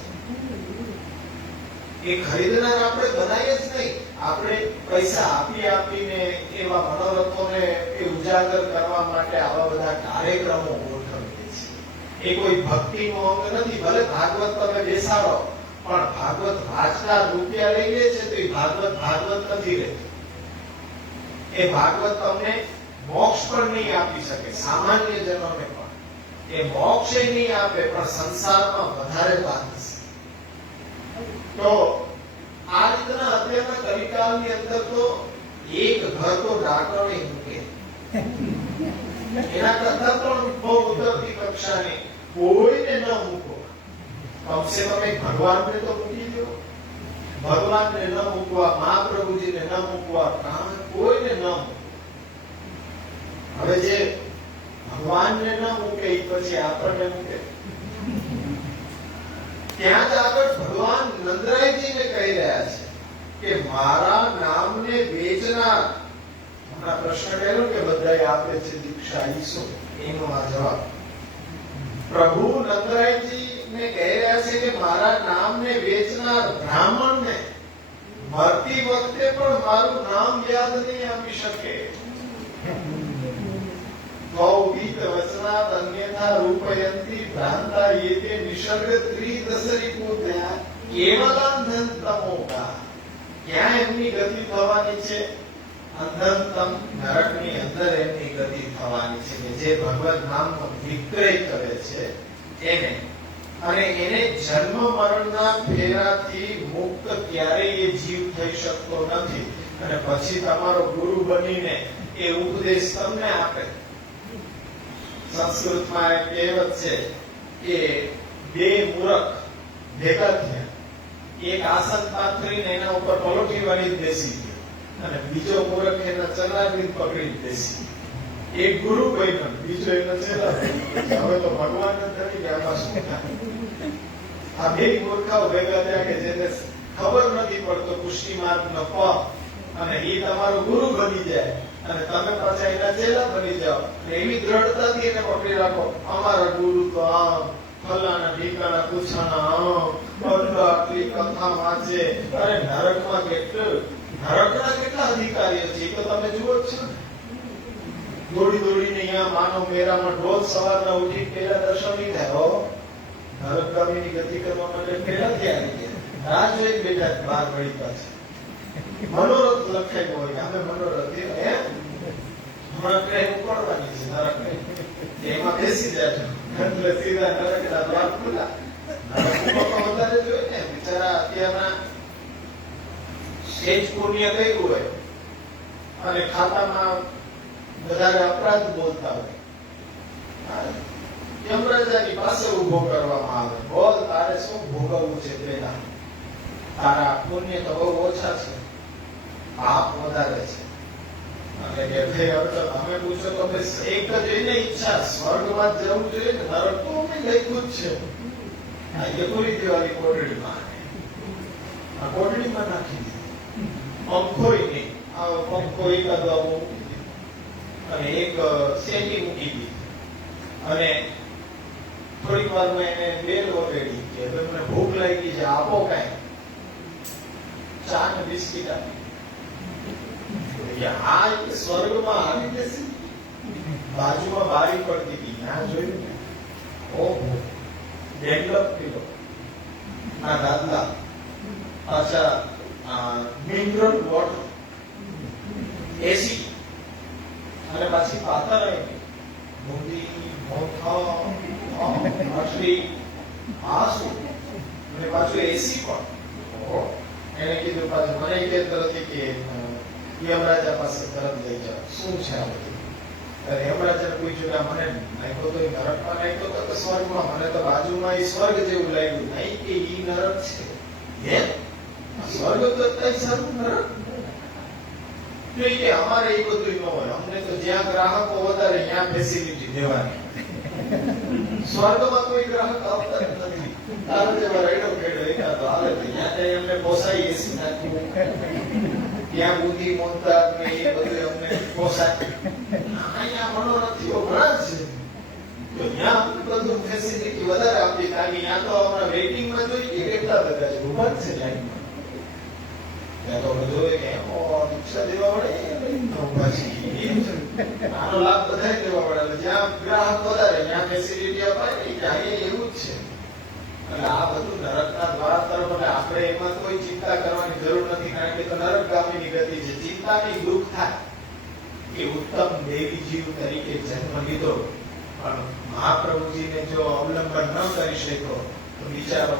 એ ખરીદનાર આપણે બનાવીએ જ નહીં. આપણે પૈસા આપીને એવા મનોરથોને એ ઉજાગર કરવા માટે આવા બધા કાર્યક્રમો ગોઠવીએ છીએ. એ કોઈ ભક્તિનો અંગ નથી. ભલે ભાગવત તમે બેસાડો, પણ ભાગવત વાંચનાર રૂપિયા લઈ લે છે તો એ ભાગવત નથી રહેતું. એ ભાગવત તમને મોક્ષ પણ નહીં આપી શકે, સામાન્ય જનોને પણ એ મોક્ષ નહીં આપે, પણ સંસારમાં વધારે બાંધશે. તો આ રીતના અત્યારના કલિકાળની અંદર તો એક ઘર તો ડાકણે મૂકે, એના કરતા પણ બહુ ઉતરતી કક્ષાની કોઈને ન મૂકો. કમસે કમ ભગવાનને તો મૂકી દો. ભગવાનને ન મૂકવા, મહાપ્રભુજીને ન મૂકવા, કોઈને ન મૂકો. હવે જે ભગવાનને ન મૂકે પછી આપણને મૂકે. ત્યાં જ આગળ ભગવાન નંદરાયજીને કહી રહ્યા છે કે મારા નામને વેચનાર. હમણાં પ્રશ્ન કર્યો કે બધાએ આપે છે દીક્ષા, ઈ શું? એનો આ જવાબ. પ્રભુ નંદરાયજીને કહી રહ્યા છે કે મારા નામને વેચનાર બ્રાહ્મણને મરતી વખતે પણ મારું નામ યાદ નહીં આપી શકે. ગૌગીત વચનાત અન્યથા રૂપયંતી ભ્રાંતા યેતે નિસર્ગ ત્રિદશરી કુત્યા કેવલાંધન તમોગા. ક્યાં એમની ગતિ થવાની છે? અંધંતમ, નરકની અંદર એમની ગતિ થવાની છે કે જે ભગવત નામનો વિક્રય કરે છે એને. અને એને જન્મ મરણના ફેરાથી મુક્ત ક્યારેય એ જીવ થઈ શકતો નથી. અને પછી તમારો ગુરુ બનીને એ ઉપદેશ તમને આપે સંસ્કૃતમાં એક કહેવત છે કે બે મૂરખ ભેગા થયા, એક આસન પાથરીને એના ઉપર પલોઠી વાળી બેસી ગયો અને બીજો મૂરખ એના ચલાવી પકડી બેસી. એક ગુરુ બન્યો, બીજો એનો ચેલા. હવે તો ભગવાન જ નથી કે આમાં શું થાય. આ બે મૂર્ખાઓ ભેગા થયા કે જેને ખબર નથી પડતો પુષ્ટિ માર્ગ નો પગ, અને એ તમારો ગુરુ બની જાય અને તમે પાછા એના ચેલા બની જાઓ. એવી દ્રઢતાથી એને પકડી રાખો, અમારા ગુરુ તો આ ફલાણા ઢીકાણા પૂછાણા આટલી કથા વાંચે. અરે નરકમાં નરકના કેટલા અધિકારીઓ છે એ તો તમે જુઓ જ છો ને. દોડી દોડીને અહીંયા માનવ મેળામાં રોજ સવારના ઉઠી પેલા દર્શન નહીં થાય. હો, નરકગામીની ગતિ કરવા માટે પહેલાથી આવી ગયા, રાહ જોઈ બેઠા 12 વળી પાછા મનોરથ લખાયું હોય. અમે મનોરથ હમણાં ટ્રેન ઉપડવાની છે નરક, એમાં બેસી જાય એટલે સીધા નરકના દ્વાર ખુલ્લા. નરકમાં તો વધારે જોઈએ ને બિચારા અત્યારના સેજ પુણ્ય કર્યું હોય અને ખાતામાં વધારે અપરાધ બોલતા હોય, યમરાજાની પાસે ઉભો કરવામાં આવે. બોલ, તારે શું ભોગવવું છે? પેલા તારા પુણ્ય તો બહુ ઓછા છે, પાપ વધારે છે. અને કે ભાઈ હવે તો તમે પૂછો તો એક જ એને ઈચ્છા સ્વર્ગમાં જવું જોઈએ ને, નરક તો અમે લખ્યું જ છે. આ પૂરી દેવાની કોટડીમાં, આ કોટડીમાં નાખી દીધી. પંખોય નહીં, આ પંખો એકાદો મૂકી દીધો અને એક શેકી મૂકી દીધી અને થોડીક વાર મેં એને બેલ વગેડી કે મને ભૂખ લાગી છે, આપો કઈ ચા ને બિસ્કીટ આપી. આ સ્વર્ગમાં આવી જશે. બાજુમાં બારી પડતી હતી, ના જોયું ને, ઓહો ડેવલપ થયો આ દાદલા. અચ્છા, મિનરલ વોટર, એસી અને પાછી પાતળ બુંદી માછલી આ શું, અને પાછું એસી પણ. એને કીધું પાછું મને કે તરત કે યમરાજા પાસે તરત લઈ જાઓ. શું છે આ બધું? યમરાજાને પૂછ્યું કે મને નાખ્યો તો નરકમાં નાખ્યો તો સ્વર્ગમાં? મને તો બાજુમાં એ સ્વર્ગ જેવું લાગ્યું. નહીં કે ઈ નરક છે. સ્વર્ગ તો કઈ સારું નરક. અમારે એ બધું ન હોય, અમને તો જ્યાં ગ્રાહકો વધારે ત્યાં ફેસિલિટી દેવાની. સ્વર્ગમાં કોઈ ગ્રાહક આવતા નથી. તારો જેવા રેડો ખેડો એકાદો આવે તો ત્યાં અમને પોસાય એસી નાખવું, ત્યાં બુદ્ધિ મોનતા ને એ બધું અમને પોસાય. અહીંયા મનોરથીઓ ઘણા છે તો ત્યાં બધું ફેસિલિટી વધારે આપી. કારણ ત્યાં તો હમણાં વેઇટિંગમાં જોઈએ કેટલા બધા છે, ઉભા જ છે લાઈનમાં. ત્યાં તો બધું રિક્ષા દેવા પડે, આનો લાભ બધા લેવા પડે. જ્યાં ગ્રાહક વધારે ત્યાં ફેસિલિટી અપાય ને, ત્યાં એવું જ છે. એટલે આ બધું નરકના દ્વાર તરફ. એટલે આપણે એમાં કોઈ ચિંતા કરવાની જરૂર નથી, કારણ કે તો નરકગામીની ગતિ છે. ચિંતાની દુઃખ થાય કે ઉત્તમ દેવી જીવ તરીકે જન્મ લીધો પણ મહાપ્રભુજીને જો અવલંબન ન કરી શક્યો તો બિચારો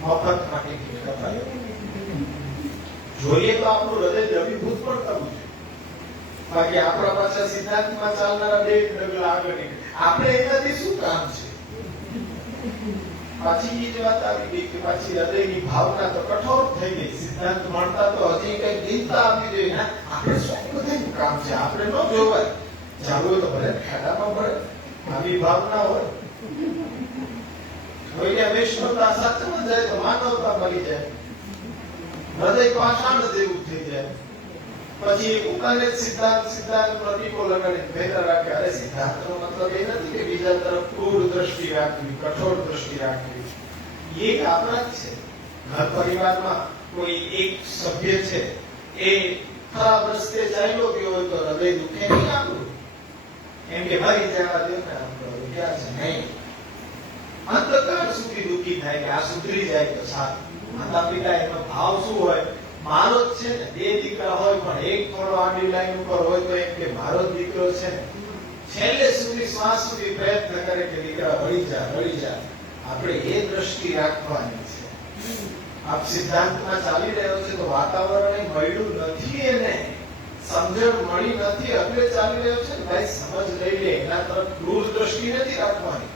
મફત માટે કપાયો. જોઈએ તો આપણું હૃદય દ્રવીભૂત પણ કરવું જોઈએ. બાકી આપણા પાછા સિદ્ધાંતમાં ચાલનારા બે ડગલા આગળ નીકળે. આપણે એનાથી શું કામ છે? પાછી એ જ વાત આવી ગઈ કે પાછી હૃદયની ભાવના તો કઠોર થઈ ગઈ. સિદ્ધાંત મળતા તો હજી કઈ દિનતા આપી જોઈએ. આપણે શું બધાનું કામ છે? આપણે ન જોવાય, જાવું તો ભલે ખેડામાં ભરે. આવી ભાવના હોય કોઈને વૈષ્ણવતા સાચવવા જાય તો માનવતા મળી જાય. હૃદય પાષાણ જેવું થઈ જાય. પછી પોતાને સિદ્ધાંત પ્રતિકો લગાડી ભેગા રાખે. અરે સિદ્ધાંતનો મતલબ એ નથી કે બીજા તરફ ક્રૂર દ્રષ્ટિ રાખવી, કઠોર દ્રષ્ટિ રાખવી. એ આપણા જ છે. ઘર પરિવારમાં કોઈ એક સભ્ય છે એ ખરાબ રસ્તે ચાલ્યો ગયો હોય તો હૃદય દુખે નહીં આપણું, એમ કે ભાઈ જવા દો ને, આપણો ક્યાં છે નહીં. અંતકાળ સુધી દુઃખી થાય કે આ સુધરી જાય તો સારું. માતા પિતા એનો ભાવ શું હોય? મારો જ છે ને. બે દીકરા હોય પણ એક થોડો આડી લાઈન ઉપર હોય તો એમ કે મારો જ દીકરો છે ને. છેલ્લે સુધી શ્વાસ સુધી પ્રયત્ન કરે કે દીકરા વળી જા. આપણે એ દ્રષ્ટિ રાખવાની છે. આપ સિદ્ધાંતમાં ચાલી રહ્યો છે તો વાતાવરણ મળ્યું નથી એને સમજણ મળી નથી, અગ્રે ચાલી રહ્યો છે ને ભાઈ, સમજ લઈ લે, એના તરફ ક્રૂર દ્રષ્ટિ નથી રાખવાની.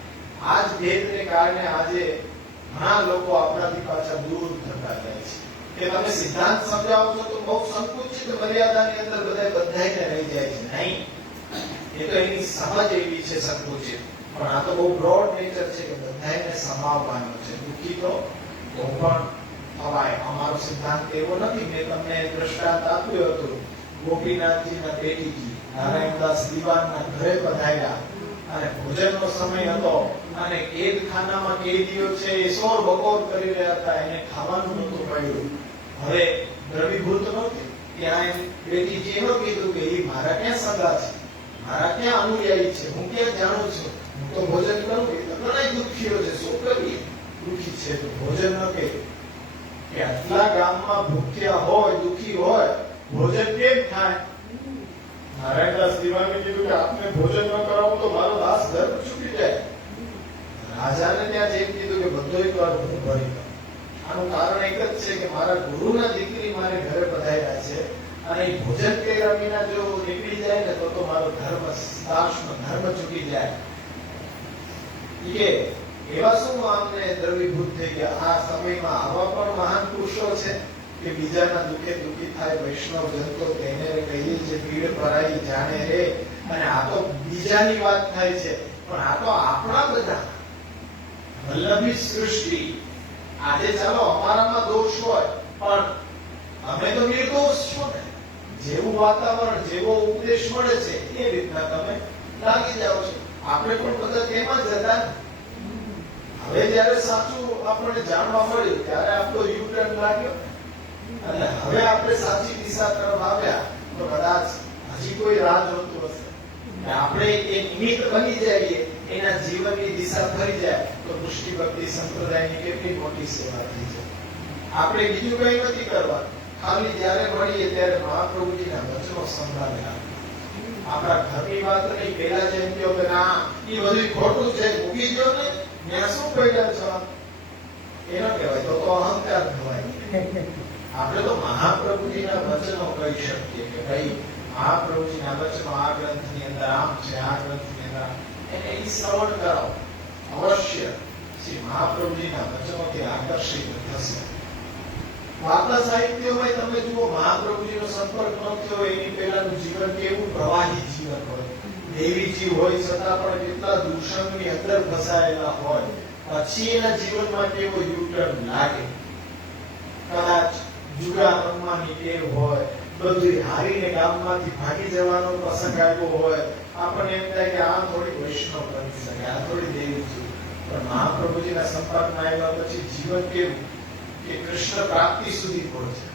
આ જ ભેદને કારણે આજે ઘણા લોકો આપણાથી પાછા દૂર થતા જાય છે કે તમે સિદ્ધાંત સમજાવો છો તો બહુ સંકુચિત મર્યાદાની અંદર બધાને રહી જાય છે. નહીં, એ તો એની સમજ એવી છે સંકુચિત, પણ આ તો બહુ બ્રોડ નેચર છે કે બધાને સમાવવાનો છે. દુઃખી તો પણ થવાય. અમારો સિદ્ધાંત એવો નથી. મેં તમને દ્રષ્ટાંત આપ્યું હતું, ગોપીનાથજીના બેટીજી નારાયણદાસ દિવાનના ઘરે પધાર્યા અને ભોજનનો સમય હતો અને કેદખાનામાં કેદીઓ છે એ શોર બકોર કરી રહ્યા હતા, એને ખાવાનું નહોતું મળ્યું. હવે દ્રવીભૂત નહોતી, ત્યાં એમ બેટીજી એવું કીધું કે એ મારા ક્યાં સગા છે, મારા ક્યાં અનુયાયી છે, હું ક્યાં જાણું છું, હું તો ભોજન કરું. એ તો ઘણા દુઃખીઓ છે, શું કરીએ, દુઃખી છે તો ભોજન ન કે આટલા ગામમાં ભૂખ્યા હોય, દુઃખી હોય, ભોજન કેમ થાય? નારાયણદાસ દિવાને કીધું કે આપને ભોજન ન કરાવું તો મારો દાસ ધર્મ ચૂકી જાય. રાજાને ત્યાં જેમ કીધું કે બધો એક વાર હું ભરી દઉં. આનું કારણ એક જ છે કે મારા ગુરુના દીકરી મારે ઘરે પધાર્યા છે અને એ ભોજન કર્યા વિના જો નીકળી જાય ને તો મારો ધર્મ, દાસનો ધર્મ ચૂકી જાય. એવા શું આમને દ્રવીભૂત થઈ ગયા? આ સમયમાં આવા પણ મહાન પુરુષો છે કે બીજાના દુઃખે દુઃખી થાય. વૈષ્ણવ જનતો તેને કહીએ છે પીડ પરાઈ જાણે રે. અને આ તો બીજાની વાત થાય છે, પણ આ તો આપણા બધા વલ્લભી સૃષ્ટિ. આજે ચાલો અમારામાં દોષ હોય, પણ અમે તો નિર્દોષ છો ને. જેવું વાતાવરણ, જેવો ઉપદેશ મળે છે એ રીતના તમે લાગી જાઓ છો. આપણે પણ બધા તેમાં જ હતા. હવે જયારે સાચું આપણને જાણવા મળ્યું ત્યારે આપણો યુટર્ન લાગ્યો અને હવે આપણે સાચી દિશા તરફ આવ્યા તો કદાચ હજી કોઈ રાહ જોતું હશે કે આપણે એ નિમિત્ત બની જઈએ, એના જીવનની દિશા ફરી જાય તો પુષ્ટિ ભક્તિ સંપ્રદાયની કેટલી મોટી સેવા થઈ જાય. આપણે બીજું કઈ નથી કરવાનું, ખાલી જયારે મળીએ ત્યારે મહાપ્રભુજીના વચનો સંભળાવ્યા. આપણા ઘરની વાત નહીં. પેલા જેમ કહ્યો કે ના એ બધું ખોટું છે, મૂકી દો ને, ત્યાં શું પડ્યા છો, એનો કહેવાય તો અહંકાર કહેવાય. આપણે તો મહાપ્રભુજીના વચનો કહી શકીએ કે ભાઈ મહાપ્રભુજીના વચનો આ ગ્રંથની અંદર આમ છે, આ ગ્રંથની અંદર એને ઈ શ્રવણ કરાવો. અવશ્ય શ્રી મહાપ્રભુજીના વચનોથી આકર્ષિત થશે. વાર્તા સાહિત્યમાં તમે જુઓ, મહાપ્રભુજીનો સંપર્ક ન થયો એની પહેલાનું જીવન કેવું પ્રવાહી જીવન હોય. દેવીજી હોય છતાં પણ કેટલા દૂષણની અંદર ફસાયેલા હોય. પછી એના જીવનમાં કેવો યુટર્ન લાગે. કદાચ જુગાર રમવાની ટેવ હોય, બધું હારીને ગામમાંથી ભાગી જવાનો પ્રસંગ આવ્યો હોય, આપણને એમ થાય કે આ થોડી વૈષ્ણવ બની શકે, આ થોડી દેવીજી. પણ મહાપ્રભુજીના સંપર્કમાં આવ્યા પછી જીવન કેવું કે કૃષ્ણ પ્રાપ્તિ સુધી પહોંચે.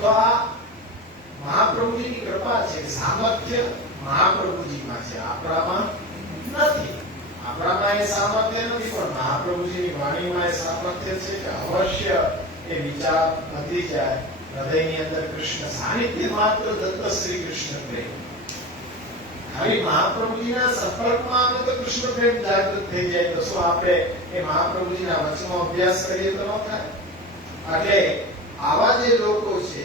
તો આ મહાપ્રભુજીની કૃપા છે. સામર્થ્ય મહાપ્રભુજીમાં છે, આપણામાં નથી. આપણામાં એ સામર્થ્ય નથી, પણ મહાપ્રભુજીની વાણીમાં એ સામર્થ્ય છે કે અવશ્ય એ વિચાર વધી જાય. હૃદયની અંદર કૃષ્ણ સાનિધ્ય માત્ર દત્ત શ્રી કૃષ્ણ પ્રેમ. ખાલી મહાપ્રભુજીના સંપર્કમાં આવે તો કૃષ્ણ પ્રેમ જાગૃત થઈ જાય. તો શું આપણે એ મહાપ્રભુજીના વચનો અભ્યાસ કરીએ તો ન થાય? એટલે આવા જે લોકો છે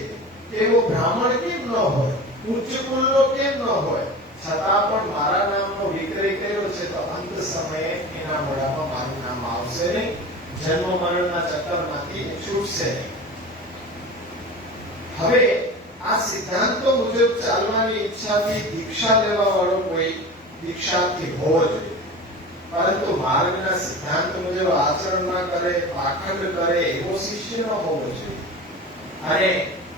તેઓ બ્રાહ્મણ કેમ ન હોય, ઉચ્ચ કુલનો કેમ ન હોય, છતાં પણ મારા નામનો વિક્રય કર્યો છે તો અંત સમયે એના મોઢામાં મારું નામ આવશે નહીં, જન્મ મરણના ચક્કરમાંથી છૂટશે નહીં. હવે આ સિદ્ધાંતો મુજબ ચાલવાની ઈચ્છાથી દીક્ષા લેવા વાળો કોઈ દીક્ષાર્થી હોવો જોઈએ, પરંતુ માર્ગના સિદ્ધાંત મુજબ આચરણ ના કરે, પાખંડ કરે એવો શિષ્ય ન હોવો જોઈએ. અને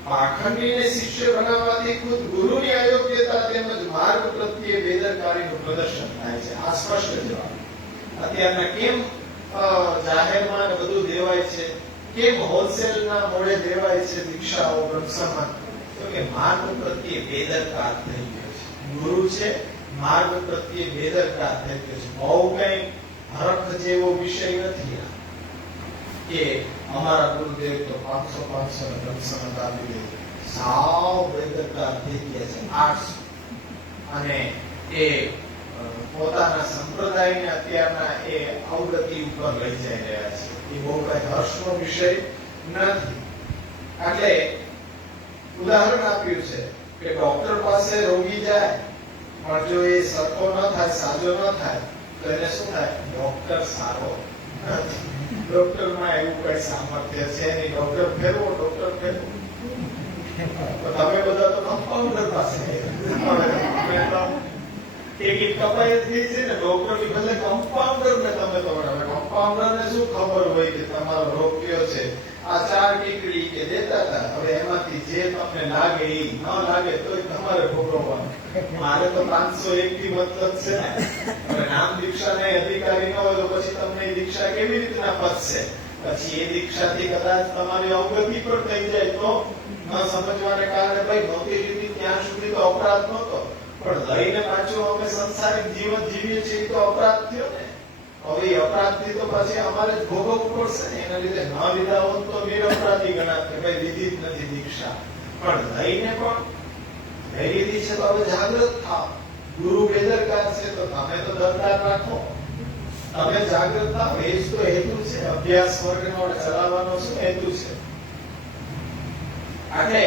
પાખંડીને શિષ્ય બનાવવાથી ખુદ ગુરુની અયોગ્યતા તેમજ માર્ગ પ્રત્યે બેદરકારીનું પ્રદર્શન થાય છે. આ સ્પષ્ટ જવાબ. અત્યારના કેમ જાહેરમાં બધું દેવાય છે, કેમ હોલસેલના મોડે દેવાય છે દીક્ષાઓ બ્રહ્મસમાન? તો કે માર્ગ પ્રત્યે બેદરકાર થઈ ગયો છે. ગુરુ છે, માર્ગ પ્રત્યે બેદરકાર થઈ ગયો છે. બહુ કઈ હરખ જેવો વિષય નથી કે અમારા ગુરુદેવ તો 500 બ્રહ્મસમાન આપી દે. સાવ બેદરકાર થઈ ગયા છે 800. અને એ પોતાના સંપ્રદાયને અત્યારના એ અવગતિ ઉપર લઈ જઈ રહ્યા છે. એ બહુ કઈ હર્ષનો વિષય નથી. એટલે ઉદાહરણ આપ્યું છે કે ડોક્ટર પાસે રોગી જાય પણ જો એ સરખો ન થાય, સાજો ન થાય તો એને શું થાય? ડોક્ટર સારો નથી. ડોક્ટરમાં એવું કઈ સામર્થ્ય છે નહીં. ડોક્ટર ફેરવો. તો તમે બધા તો કમ્પાઉન્ડર પાસે ટિકિટ કપાઈ જ ગઈ છે ને. ડોક્ટરની બદલે કમ્પાઉન્ડર ને તમે તો કમ્પાઉન્ડર ને શું ખબર હોય કે તમારો રોગ કયો છે? આ 4 ટીકડી કે દેતા હતા, હવે એમાંથી જે તમને લાગે એ ન લાગે તોય તમારે ભોગવવાનું. મારે તો 501 થી મતલબ છે ને. હવે નામ દીક્ષાને અધિકારી ન હોય તો પછી તમને એ દીક્ષા કેવી રીતના પચશે? પછી એ દીક્ષાથી કદાચ તમારી અવગતિ પણ થઈ જાય તો ન સમજવાને કારણે ભાઈ નહોતી લીધી ત્યાં સુધી તો અપરાધ નહોતો, પણ લઈને પાછું અમે સંસારિક જીવન જીવીએ છીએ તો અપરાધ થયો ને. હવે એ અપરાધથી તો પછી અમારે જ ભોગવવું પડશે ને. એના લીધે ન લીધા હોત તો નિરપરાધી ગણાત કે ભાઈ લીધી જ નથી દીક્ષા. પણ લઈને પણ લઈ લીધી છે તો હવે જાગૃત થાવ. ગુરુ બેદરકાર છે તો તમે તો દરદાર રાખો. તમે જાગૃત થાવ. એ જ તો હેતુ છે. અભ્યાસ વર્ગનો ચલાવવાનો શું હેતુ છે? એટલે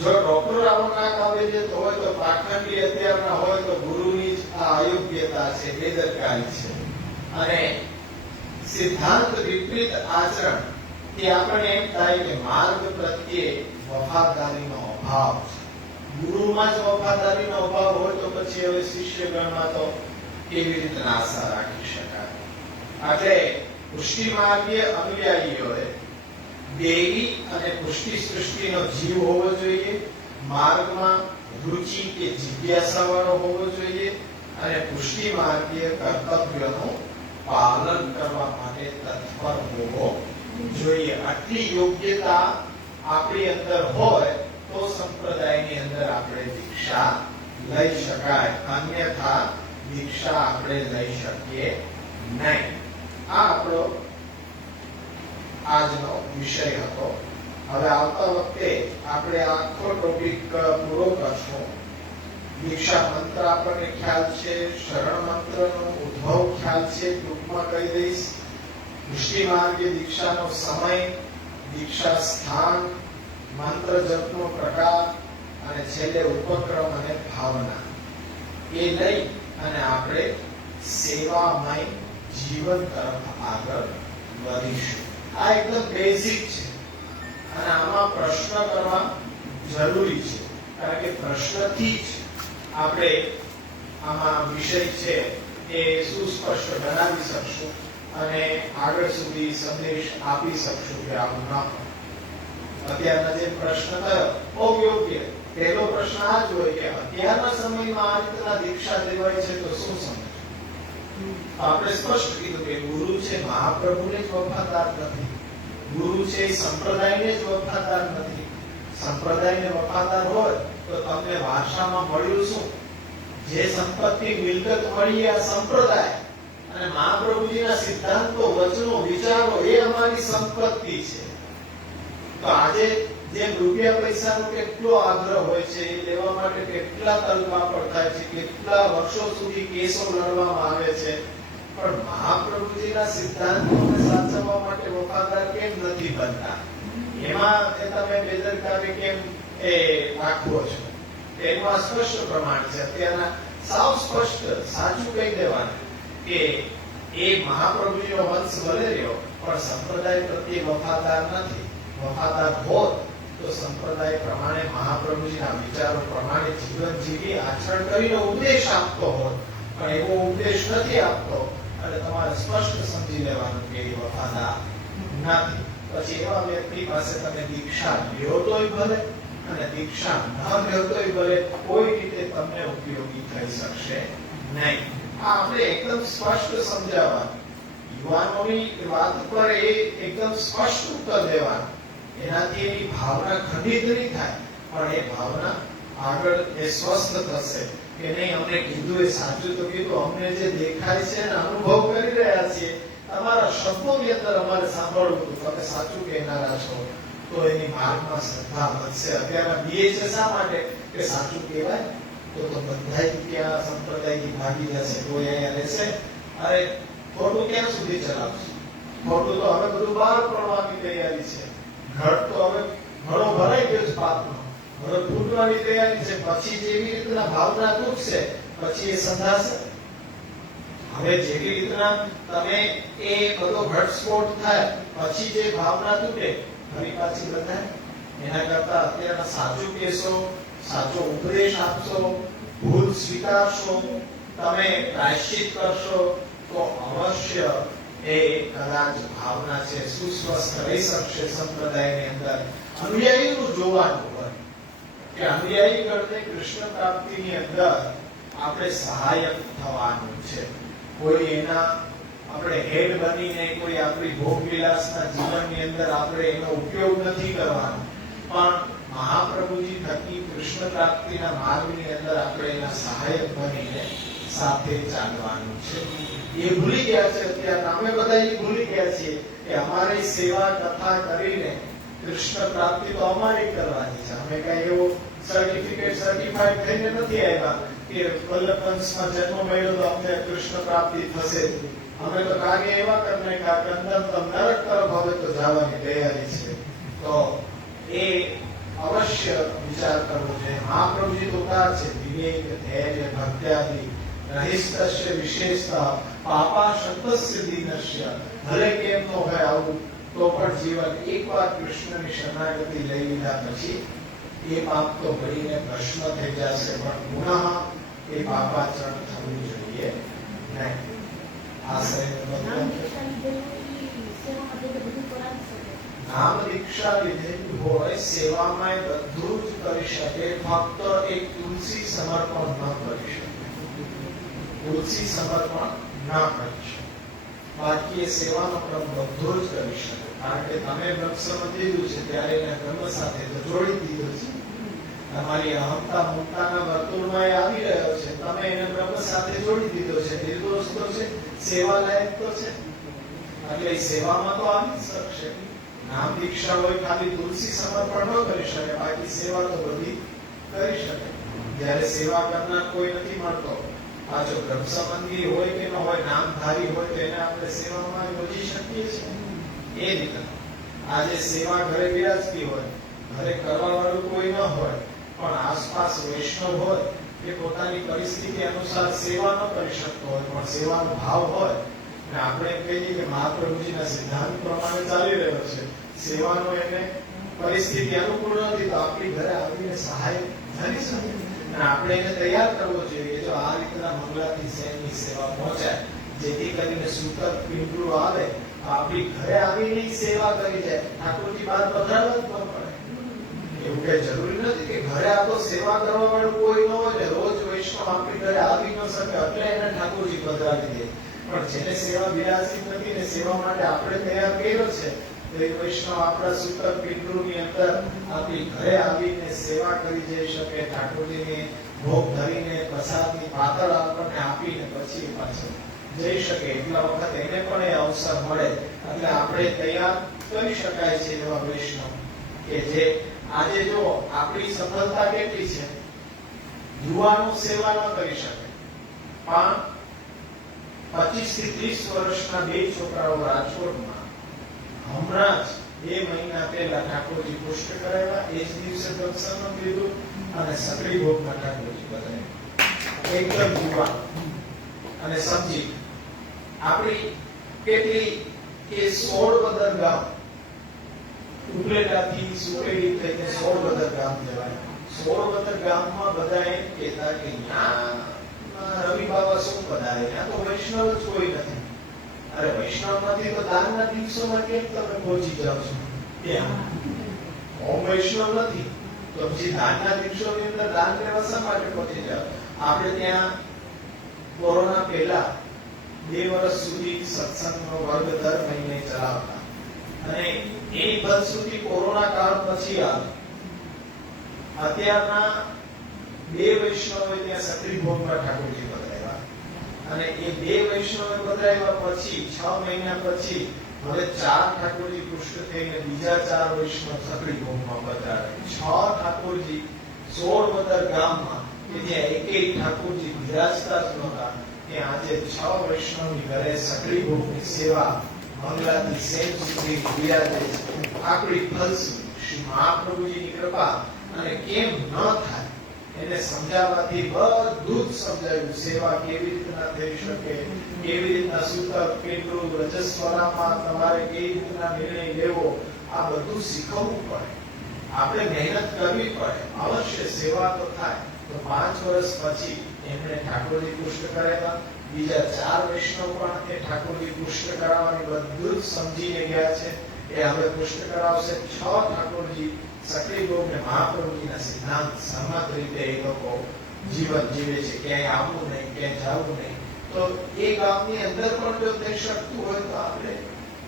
જો ડોક્ટર આવો ના કાબેલિયત હોય તો પાખંડી અત્યારના હોય તો ગુરુની જ આ અયોગ્યતા છે, બેદરકારી છે. અને સિદ્ધાંત વિપરીત આચરણ થી આપણને એમ થાય કે માર્ગ પ્રત્યે વફાદારીનો અભાવ છે. ગુરુમાં જ વફાદારીનો અભાવ હોય તો પછી હવે શિષ્યગણમાં તો કેવી રીતના આશા રાખી શકાય? એટલે પુષ્ટિ માર્ગીય અનુયાયીઓએ દેવી અને પુષ્ટિ સૃષ્ટિનો જીવ હોવો જોઈએ, માર્ગમાં રુચિ કે જિજ્ઞાસાવાળો હોવો જોઈએ અને પુષ્ટિ માર્ગીય કર્તવ્યોનું પાલન કરવા માટે તત્પર હોવો જોઈએ. આટલી યોગ્યતા આપણી અંદર હોય તો સંપ્રદાયની અંદર આપણે દીક્ષા લઈ શકાય. અન્યથા દીક્ષા આપણે લઈ શકીએ નહીં. આ આપણો આજનો વિષય હતો. હવે આવતા વખતે આપણે આખો ટોપિક પૂરો કરશું. દીક્ષા મંત્ર આપણને ખ્યાલ છે, શરણ મંત્રનો ઉદ્ભવ ખ્યાલ છે, ટૂંકમાં કહી દઈશ. પુષ્ટિ માર્ગે દીક્ષાનો સમય, દીક્ષા સ્થાન, મંત્ર જપનો પ્રકાર અને છેલ્લે ઉપક્રમ અને ભાવના. એ લઈ અને આપણે સેવામય જીવન તરફ આગળ વધીશું. આ એકદમ બેઝિક છે અને આમાં પ્રશ્ન કરવા જરૂરી છે, કારણ કે પ્રશ્નથી જ આપણે આમાં વિષય છે એ સુસ્પષ્ટ બનાવી શકશું અને આગળ સુધી સંદેશ આપી શકશું કે આવું ન. અત્યારના જે પ્રશ્ન થયો અયોગ્ય, પહેલો પ્રશ્ન આ જ હોય કે અત્યારના સમયમાં આ રીતના દીક્ષા દેવાય છે તો શું સમજ? આપણે સ્પષ્ટ કીધું કે ગુરુ છે મહાપ્રભુને જ વફાદાર નથી. ગુરુ છે સંપ્રદાયને જ વફાદાર નથી. સંપ્રદાયને વફાદાર હોય તો તમને વારસામાં મળ્યું શું? જે સંપત્તિ મિલકત મળી આ સંપ્રદાય અને મહાપ્રભુજીના સિદ્ધાંતો, વચનો, વિચારો એ અમારી સંપત્તિ છે. તો આજે જે રૂપિયા પૈસાનો કેટલો આગ્રહ હોય છે, એ લેવા માટે કેટલા તલવાપડ થાય છે, કેટલા વર્ષો સુધી કેસો લડવામાં આવે છે, પણ મહાપ્રભુજીના સિદ્ધાંતોને સાચવવા માટે વફાદાર કેમ નથી બનતા? એમાં તમે બેદરકારી કેમ એ રાખવો છો? એમાં સ્પષ્ટ પ્રમાણ છે. અત્યારના સાવ સ્પષ્ટ સાચું કહી દેવાનું કે એ મહાપ્રભુજીનો વંશ ભલે રહ્યો પણ સંપ્રદાય પ્રત્યે વફાદાર નથી. વફાદાર હોત તો સંપ્રદાય પ્રમાણે મહાપ્રભુજીના વિચારો પ્રમાણે જીવન જીવી આચરણ કરીને ઉપદેશ આપતો હોત, પણ એવો ઉપદેશ નથી આપતો. એટલે તમારે સ્પષ્ટ સમજી લેવાનું કે એ વફાદાર નથી. પછી એવા વ્યક્તિ પાસે તમે દીક્ષા લ્યો તોય ભલે અને દીક્ષા ન લ્યો તોય ભલે, કોઈ રીતે તમને ઉપયોગી થઈ શકશે નહીં. આ આપણે એકદમ સ્પષ્ટ સમજાવવાનું. યુવાનોની વાત પર એ એકદમ સ્પષ્ટ ઉત્તર દેવાનું. એનાથી એની ભાવના ખંડિત નહીં થાય, પણ એ ભાવના આગળ એ સ્વસ્થ થશે કે નહીં, અમને કીધું એ સાચું તો કીધું, અમને જે દેખાય છે અને અનુભવ કરી રહ્યા છીએ, તમારા શબ્દોની અંદર અમારે સાંભળવું હતું, તમે સાચું કહેનારા છો, તો એની માર્ગમાં શ્રદ્ધા વધશે. અત્યારના બીએ છે શા માટે કે સાચું કહેવાય તો બધા ત્યાં સંપ્રદાયથી ભાગી જશે, કોઈ અહીંયા રહેશે. અરે ખોટું ક્યાં સુધી ચલાવશે? ખોટું તો હવે બધું બહાર પડવાની તૈયારી છે. ઘટ તો હવે ઘણો ભરાઈ ગયો છે પાપનો. હવે ફૂટવાની તૈયારી છે, પછી જેવી રીતના ભાવના તૂટશે પછી એ સંધાશે. હવે જેવી રીતના તમે એ બધો ઘટસ્ફોટ થાય પછી જે ભાવના તૂટે ફરી પાછી બંધાય. એના કરતા અત્યારે સાચું કહેશો, સાચો ઉપદેશ આપશો, ભૂલ સ્વીકારશો, તમે પ્રાયશ્ચિત કરશો તો અવશ્ય એ કદાચ ભાવના છે સુસ્વસ્થ રહી શકશે સંપ્રદાયની અંદર. અનુયાયીનું જોવાનું હોય કે અનુયાયી કરતે કૃષ્ણ પ્રાપ્તિની અંદર આપણે સહાયક થવાનું છે. કોઈ એના આપણે હેડ બનીને કોઈ આપણી ભોગ વિલાસના જીવનની અંદર આપણે એનો ઉપયોગ નથી કરવાનો, પણ મહાપ્રભુજી થકી કૃષ્ણ પ્રાપ્તિના માર્ગની અંદર આપણે એના સહાયક બનીને સાથે ચાલવાનું છે. એ ભૂલી ગયા છે અત્યારે, અમે બધા એ ભૂલી ગયા છીએ કે અમારી સેવા કથા કરીને કૃષ્ણ પ્રાપ્તિ તો અમારી કરવાની છે. અમે કઈ એવો સર્ટિફિકેટ સર્ટિફાઈડ થઈને નથી આવ્યા કે વલ્લભવંશમાં જન્મ મળ્યો તો અમને કૃષ્ણ પ્રાપ્તિ થશે. અમે તો કાર્ય એવા કરીને કે કંદન તો નરક તરફ હવે તો જવાની તૈયારી છે. તો એ અવશ્ય વિચાર કરવો જોઈએ. મહાપ્રભુજી તો કહે છે વિવેક ધૈર્ય ભક્ત્યાદિ રહિસ્તસ્ય વિશેષતઃ પાપા શબ્દસ્ય દીનસ્ય. ભલે કેમ નો હોય આવું તો પણ જીવન એકવાર કૃષ્ણની શરણાગતિ લઈ લીધા પછી એ પાપ તો ભરીને ભસ્મ થઈ જશે, પણ પુનઃ એ પાપાચરણ થવું જોઈએ નહીં. નામ દીક્ષા લીધેલી હોય સેવામાં બધું જ કરી શકે, ફક્ત એક તુલસી સમર્પણ ન કરી શકે. તુલસી સમર્પણ ન કરી શકે, બાકી એ સેવાનો ક્રમ બધો જ કરી શકે. કારણ કે તમે બ્રહ્મ સંબંધ લીધું છે ત્યારે એને બ્રહ્મ સાથે તો જોડી દીધો છે. તમારી અહંતા મમતાના વર્તુળમાં એ આવી રહ્યો છે, તમે એને બ્રહ્મ સાથે જોડી દીધો છે, નિર્દોષ તો છે, સેવા લાયક તો છે, એટલે એ સેવામાં તો આવી જ શકશે. નામ દીક્ષા હોય ખાલી તુલસી સમર્પણ ન કરી શકે, બાકી સેવા તો બધી કરી શકે. જ્યારે સેવા કરનાર કોઈ નથી મળતો, પાછો બ્રહ્મ સંબંધી હોય કે ન હોય, નામધારી હોય તો એને આપણે સેવામાં યોજી શકીએ છીએ. એ રીતે આજે સેવા ઘરે બિરાજતી હોય, ઘરે કરવા વાળું કોઈ ન હોય, પણ આસપાસ વૈષ્ણવ હોય કે પોતાની પરિસ્થિતિ અનુસાર સેવા ન કરી શકતો હોય, પણ સેવાનો ભાવ હોય અને આપણે એમ કહીએ કે મહાપ્રભુજીના સિદ્ધાંત પ્રમાણે ચાલી રહ્યો છે, સેવાનો એને પરિસ્થિતિ અનુકૂળ નથી, તો આપણી ઘરે આવીને સહાય ધરી શકે. અને આપણે એને તૈયાર કરવો જોઈએ કે જો આ રીતના મંગલાથી સેનની સેવા પહોંચાય, જેથી કરીને સૂતક પિંગળું આવે આપણી ઘરે આવીને સેવા કરી જાય. ઠાકોરજી બાદ પધરાવવા જ ન પડે. એવું કઈ જરૂરી નથી કે ઘરે આવો સેવા કરવા વાળું કોઈ ન હોય ને રોજ વૈષ્ણવ આપણી ઘરે આવી ન શકે એટલે એને ઠાકોરજી પધરાવી દે. પણ જેને સેવા વિલાસિત નથી ને સેવા માટે આપણે તૈયાર કર્યો છે, તો એ વૈષ્ણવ આપણા સૂતક પિંગળુની અંદર આપણી ઘરે આવીને સેવા કરી જઈ શકે, ઠાકોરજીને ભોગ ધરીને પ્રસાદની પાતળ આપણને આપીને પછી પાછો જઈ શકે. એટલા વખત એને પણ એ અવસર મળે એટલે આપણે તૈયાર કરી શકાય છે એવા વૈષ્ણવ કે જે આજે જો આપણી સફળતા કેટલી છે, યુવાનો સેવા ન કરી શકે, પણ 25 થી 30 વર્ષના બે છોકરાઓ રાજકોટમાં હમણાં જ 2 મહિના પહેલા ઠાકોરજી પુષ્ટ કરાવ્યા, એ જ દિવસે દર્શન લીધું અને સકડી ભોગમાં ઠાકોરજી બધાય એકદમ યુવાન. અને સમજી આપણી કેટલી કે 16 બદર ગામ ઉપલેટાથી સુકેડી થઈને 16 બદર ગામ જવાય. 16 બદર ગામમાં બધા એમ કહેતા કે ત્યાં રવિ બાબા શું પધારે, ત્યાં તો વૈષ્ણવ જ કોઈ નથી. અરે વૈષ્ણવ નથી તો દાનના દિવસોમાં કેમ તમે પહોંચી જાવ છો? ત્યાં ઓમ વૈષ્ણવ નથી તો પછી દાનના દિવસોની અંદર દાન લેવા શા માટે પહોંચી જાવ? આપણે ત્યાં કોરોના પહેલા 2 વર્ષ સુધી સત્સંગનો વર્ગ દર મહિને ચલાવતા, અને એ પદ સુધી કોરોના કાળ પછી આવે. અત્યારના 2 વૈષ્ણવે ત્યાં સક્રિય ભોગમાં ઠાકોરજી પધરાવ્યા, અને એ 2 વૈષ્ણવે પધરાવ્યા પછી 6 મહિના પછી હવે 4 ઠાકોરજી પુષ્ટ થઈને બીજા 4 વૈષ્ણવ સક્રિય ભોગમાં પધરાવે. 6 ઠાકોરજી 16 બદર ગામમાં કે જ્યાં એકેય ઠાકોરજી બિરાજતા જ નહોતા, ત્યાં આજે 6 વૈષ્ણવની ઘરે સક્રિય ભોગની સેવા મંગલાથી સેન સુધી બિરાજે છે. આપણી ફલશ્રુતિ શ્રી મહાપ્રભુજીની કૃપા અને કેમ ન થાય એને સમજાવવાથી બધું જ સમજાયું. સેવા કેવી રીતના થઈ શકે, કેવી રીતના સૂતક કેટલું રજસ્વરામાં તમારે કેવી રીતના નિર્ણય લેવો, આ બધું શીખવવું પડે. આપણે મહેનત કરવી પડે. અવશ્ય સેવા તો થાય. તો 5 વર્ષ પછી એમણે ઠાકોરજી પુષ્ટ કરેલા. બીજા 4 વૈષ્ણવ પણ એ ઠાકોરજી પુષ્ટ કરાવવાની બધું જ સમજીને ગયા છે. એ હવે પુષ્ટ કરાવશે. 6 ઠાકોરજી સક્રિય ભોગ ને મહાપ્રભુજીના સિદ્ધાંત સહમત રીતે એ લોકો જીવન જીવે છે. ક્યાંય આવવું નહીં, ક્યાંય જવું નહીં. તો એ ગામની અંદર પણ જો થઈ શકતું હોય તો આપણે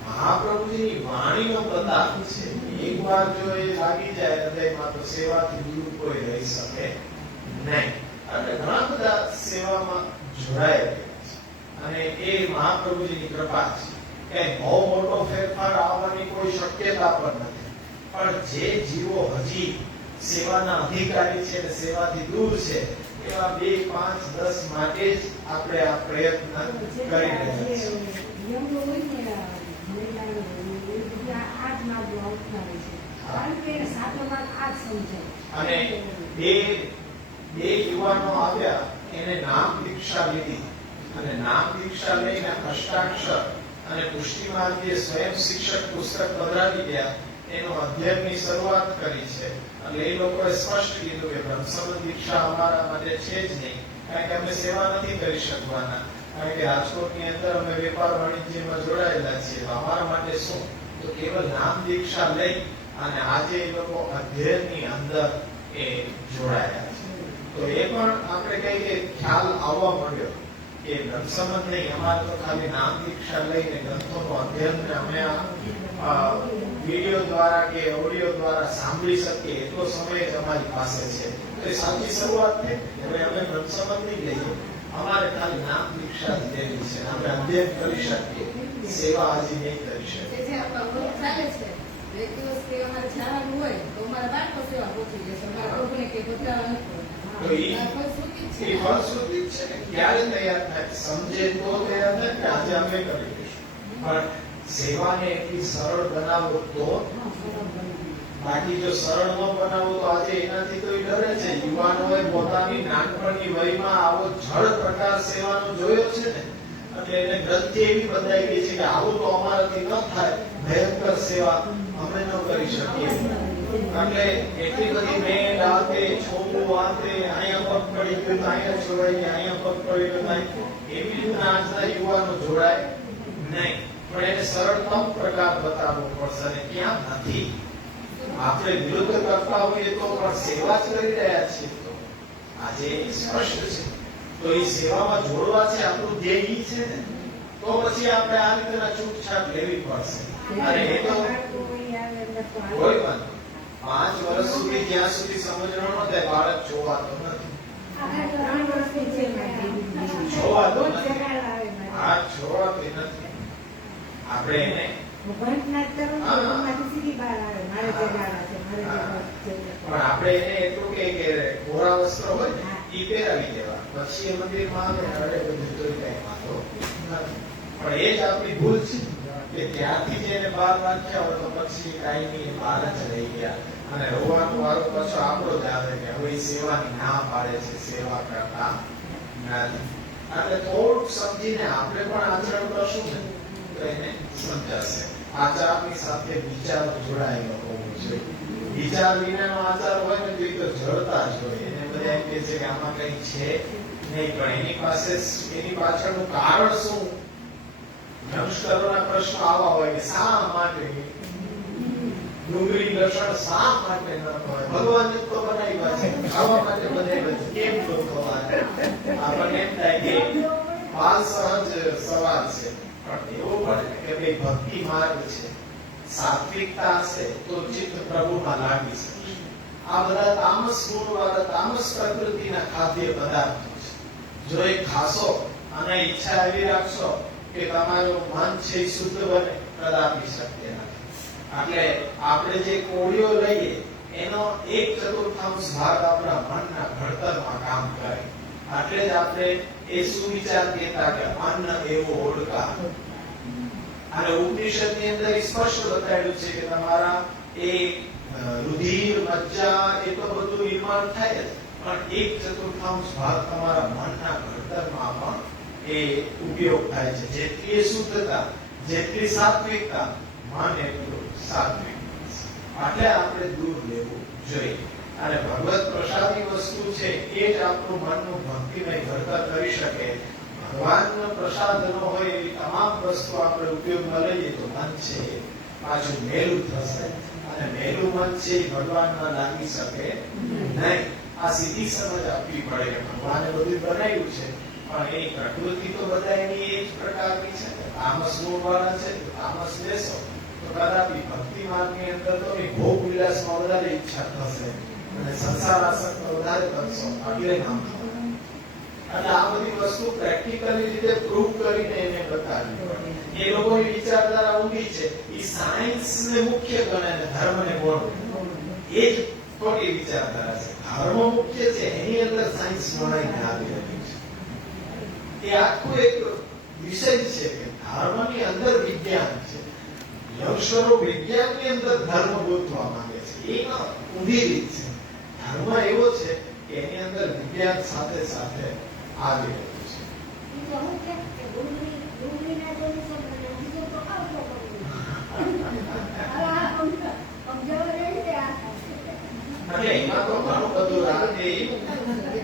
મહાપ્રભુજીની વાણીનો પ્રતાપ છે. એકવાર જો એ લાગી જાય હૃદયમાં તો સેવાથી દૂર કોઈ રહી શકે નહીં. અને ઘણા બધા સેવામાં જોડાયેલા છે અને એ મહાપ્રભુજીની કૃપા છે. કે બહુ મોટો ફેરફાર આવવાની કોઈ શક્યતા પણ નથી. પણ જે જીવો હજી સેવાના અધિકારી છે અને સેવાથી દૂર છે એવા 2, 5, 10 માટે જ આપણે આ પ્રયત્ન કરી રહ્યા છીએ. અને બે યુવાનો આવ્યા, એને નામ દીક્ષા લીધી અને નામ દીક્ષા લઈને અષ્ટાક્ષર અને પુષ્ટિ માર્ગીય સ્વયં શિક્ષક પુસ્તક પધરાવી ગયા. એનો અધ્યયનની શરૂઆત કરી છે. એટલે એ લોકોએ સ્પષ્ટ કીધું કે બ્રહ્મસંબંધ દીક્ષા અમારા માટે છે જ નહીં, કારણ કે અમે સેવા નથી કરી શકવાના, કારણ કે રાજકોટની અંદર અમે વેપાર વાણિજ્યમાં જોડાયેલા છીએ. અમારા માટે શું, તો કેવલ નામ દીક્ષા લઈ અને આજે એ લોકો અધ્યયનની અંદર એ જોડાયા છે. તો એ પણ આપણે કહીએ ખ્યાલ આવવા માંડ્યો કે બ્રહ્મસંબંધ નહીં, અમારે તો ખાલી નામ દીક્ષા લઈને ગ્રંથોનું અધ્યયન અમે વિડીયો દ્વારા કે ઓડિયો દ્વારા સાંભળી શકીએ એટલો સમય જ અમારી પાસે છે. તો એ સાચી શરૂઆત થઈ. હવે અમે બ્રહ્મસંબંધ નહીં લઈએ, અમારે ખાલી નામ દીક્ષા જ લેવી છે. અમે અધ્યયન કરી શકીએ, સેવા હજી નહીં કરી શકીએ. એક દિવસ કે અમારે જવાનું હોય તો અમારા બાળકો સેવા પહોંચી જશે. અમારા પ્રભુને કે બદલાવા તો એ ફળશ્રુતિ છે ને ક્યારે તૈયાર થાય, સમજે તો તૈયાર થાય કે આજે અમે કરી દઈશું. પણ સેવાને એટલી સરળ બનાવો તો, બાકી જો સરળ ન બનાવો તો આજે એનાથી તો ડરે છે. યુવાનોએ પોતાની નાનપણની વયમાં આવો જળ પ્રકાર સેવાનો જોયો છે ને, એટલે એને ગ્રંથિ એવી બંધાઈ ગઈ છે કે આવું તો અમારાથી ન થાય, ભયંકર સેવા અમે ન કરી શકીએ. એટલે એટલી બધી મેં રાતે છોકરું આતે અહીંયા પગ પડી ગયો તો અહીંયા છોડાય, અહીંયા પગ પડી ગયો એવી રીતના આજના યુવાનો જોડાય નહીં. પણ એને સરળતમ પ્રકાર બતાવવો પડશે અને ક્યાં નથી. આપણે વિરોધ કરતા હોઈએ તો પણ સેવા જ કરી રહ્યા છીએ. તો આજે સ્પષ્ટ છે. તો એ સેવામાં જોડવા છે, આપણું ધ્યેય છે ને, તો પછી આપણે આ રીતના છૂટછાટ લેવી પડશે. અને એ તો કોઈ પણ 5 વર્ષ સુધી જ્યાં સુધી સમજણો ન થાય બાળક જોવાતો નથી. જોવાતો નથી. હા, જોવાતો નથી. આપણે એને પણ આપણે એને એટલું કે કોરા વસ્ત્ર હોય ને એ પહેરાવી દેવા, પછી એ મંદિરમાં આવે અડે બધું જોઈ કઈ વાંધો નથી. પણ એ જ આપણી ભૂલ છે કે ત્યાંથી જ એને બહાર રાખ્યા હોય તો પછી કાયમી બહાર જ રહી ગયા. અને રોવાનો વારો પાછો આપણો જ આવે કે હવે સેવાની ના પાડે છે, સેવા કરતા નથી. એટલે થોડુંક સમજીને આપણે પણ આચરણ કરશું ને તો એને સમજાશે. આચારની સાથે વિચાર જોડાયેલો હોવો જોઈએ. વિચાર વિનાનો આચાર હોય ને તો એ તો જડતા જ હોય. એને બધા એમ કહે છે કે આમાં કઈ છે નહીં, પણ એની પાસે એની પાછળનું કારણ શું? યંગસ્ટરોના પ્રશ્ન આવા હોય કે શા માટે ડુંગળી લસણ શા માટે ન ખવાય? ભગવાને તો બનાવ્યા છે, ખાવા માટે બનાવ્યા છે, કેમ ન ખવાય? આપણને એમ થાય કે બાલ સહજ સવાલ છે. પણ એવો પણ કે ભાઈ ભક્તિ માર્ગ છે, સાત્વિકતા હશે તો ચિત્ત પ્રભુમાં લાગી શકશે. આ બધા તામસ ગુણવાળા તામસ પ્રકૃતિના ખાદ્ય પદાર્થો છે. જો એ ખાશો અને ઈચ્છા એવી રાખશો કે તમારું મન છે શુદ્ધ બને, કદાપી શક્ય નથી. એટલે આપણે જે કોળીઓ લઈએ એનો 1/4 ભાગ આપણા મનના ઘડતરમાં કામ કરે. એટલે જ આપણે એ સુવિચાર કહેતા કે અન્ન એવો ઓળખા. અને ઉપનિષદની અંદર સ્પષ્ટ બતાવ્યું છે કે તમારા એ રુધિર મજ્જા એ તો બધું નિર્માણ થાય જ, પણ 1/4 ભાગ તમારા મનના ઘડતરમાં પણ એ ઉપયોગ થાય છે. જેટલી શુદ્ધતા, જેટલી સાત્વિકતા, મન એટલું સાત્વિક. એટલે આપણે દૂર લેવું જોઈએ. અને ભગવત પ્રસાદી વસ્તુ છે એ જ આપણું મનનું ભક્તિમય ઘડતર કરી શકે. ભગવાનનો પ્રસાદ ન હોય એવી તમામ વસ્તુ આપણે ઉપયોગમાં લઈએ તો મન છે પાછું મેલું થશે, અને મેલું મન છે એ ભગવાનમાં લાગી શકે નહીં. આ સીધી સમજ આપવી પડે કે ભગવાને બધું બનાવ્યું છે, પણ એની પ્રકૃતિ તો બધા એની એ જ પ્રકારની છે. તામસ ગુણવાળા છે તો તામસ લેશો તો કદાપી ભક્તિ માર્ગની અંદર તો એ ભોગ વિલાસમાં વધારે ઈચ્છા થશે અને સંસાર આસક્ત વધારે કરશો, એટલે નામ થવાનું. અને આ બધી વસ્તુ પ્રેક્ટિકલી રીતે પ્રૂવ કરીને એને બતાવી પડે. એ લોકોની વિચારધારા ઊંધી છે. એ સાયન્સને મુખ્ય ગણે અને ધર્મને ગૌણ. એ જ ખોટી વિચારધારા છે. ધર્મ મુખ્ય છે, એની અંદર સાયન્સ મળીને આવી રહી છે. એ આખું એક વિષય છે કે ધર્મની અંદર વિજ્ઞાન છે. યંગસ્ટરો વિજ્ઞાનની અંદર ધર્મ ગોતવા માંગે છે. એ ઊંધી રીત છે. ધર્મ એવો છે કે એની અંદર વિજ્ઞાન સાથે સાથે આવી રહ્યું છે. એટલે એમાં તો ઘણું બધું રાતે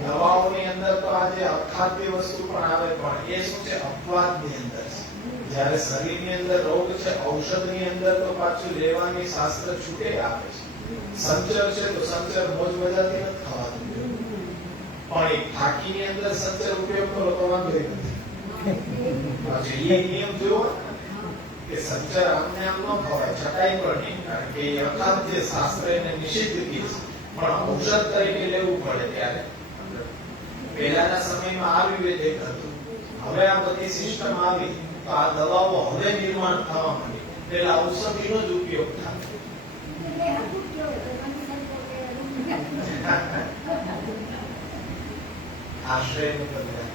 દવાઓની અંદર તો આજે અખાદ્ય વસ્તુ પણ આવે, પણ એ શું છે? અપવાદની અંદર છે. જ્યારે શરીરની અંદર રોગ છે, ઔષધની અંદર તો પાછું લેવાની શાસ્ત્ર છૂટે આપે છે. સંચર છે તો સંચર મોજ મજાથી નથી ખાવાનું, પણ એ ફાંકીની અંદર સંચર ઉપયોગ કરો તો વાંધો નથી. પાછું એ નિયમ જોવો કે સંચર આમને આમ ન ખવાય, છટાઈ પણ નહીં, કારણ કે એ અખાદ્ય શાસ્ત્ર એને નિષિદ્ધ કી છે. પણ ઔષધ તરીકે લેવું પડે. ત્યારે પહેલાના સમયમાં આયુર્વેદ હતું, હવે આ બધી સિસ્ટમ આવી તો આ દવાઓ હવે નિર્માણ થવા માંડી. પેલા ઔષધિનો જ ઉપયોગ થાય. આશ્રયનું બદલાય.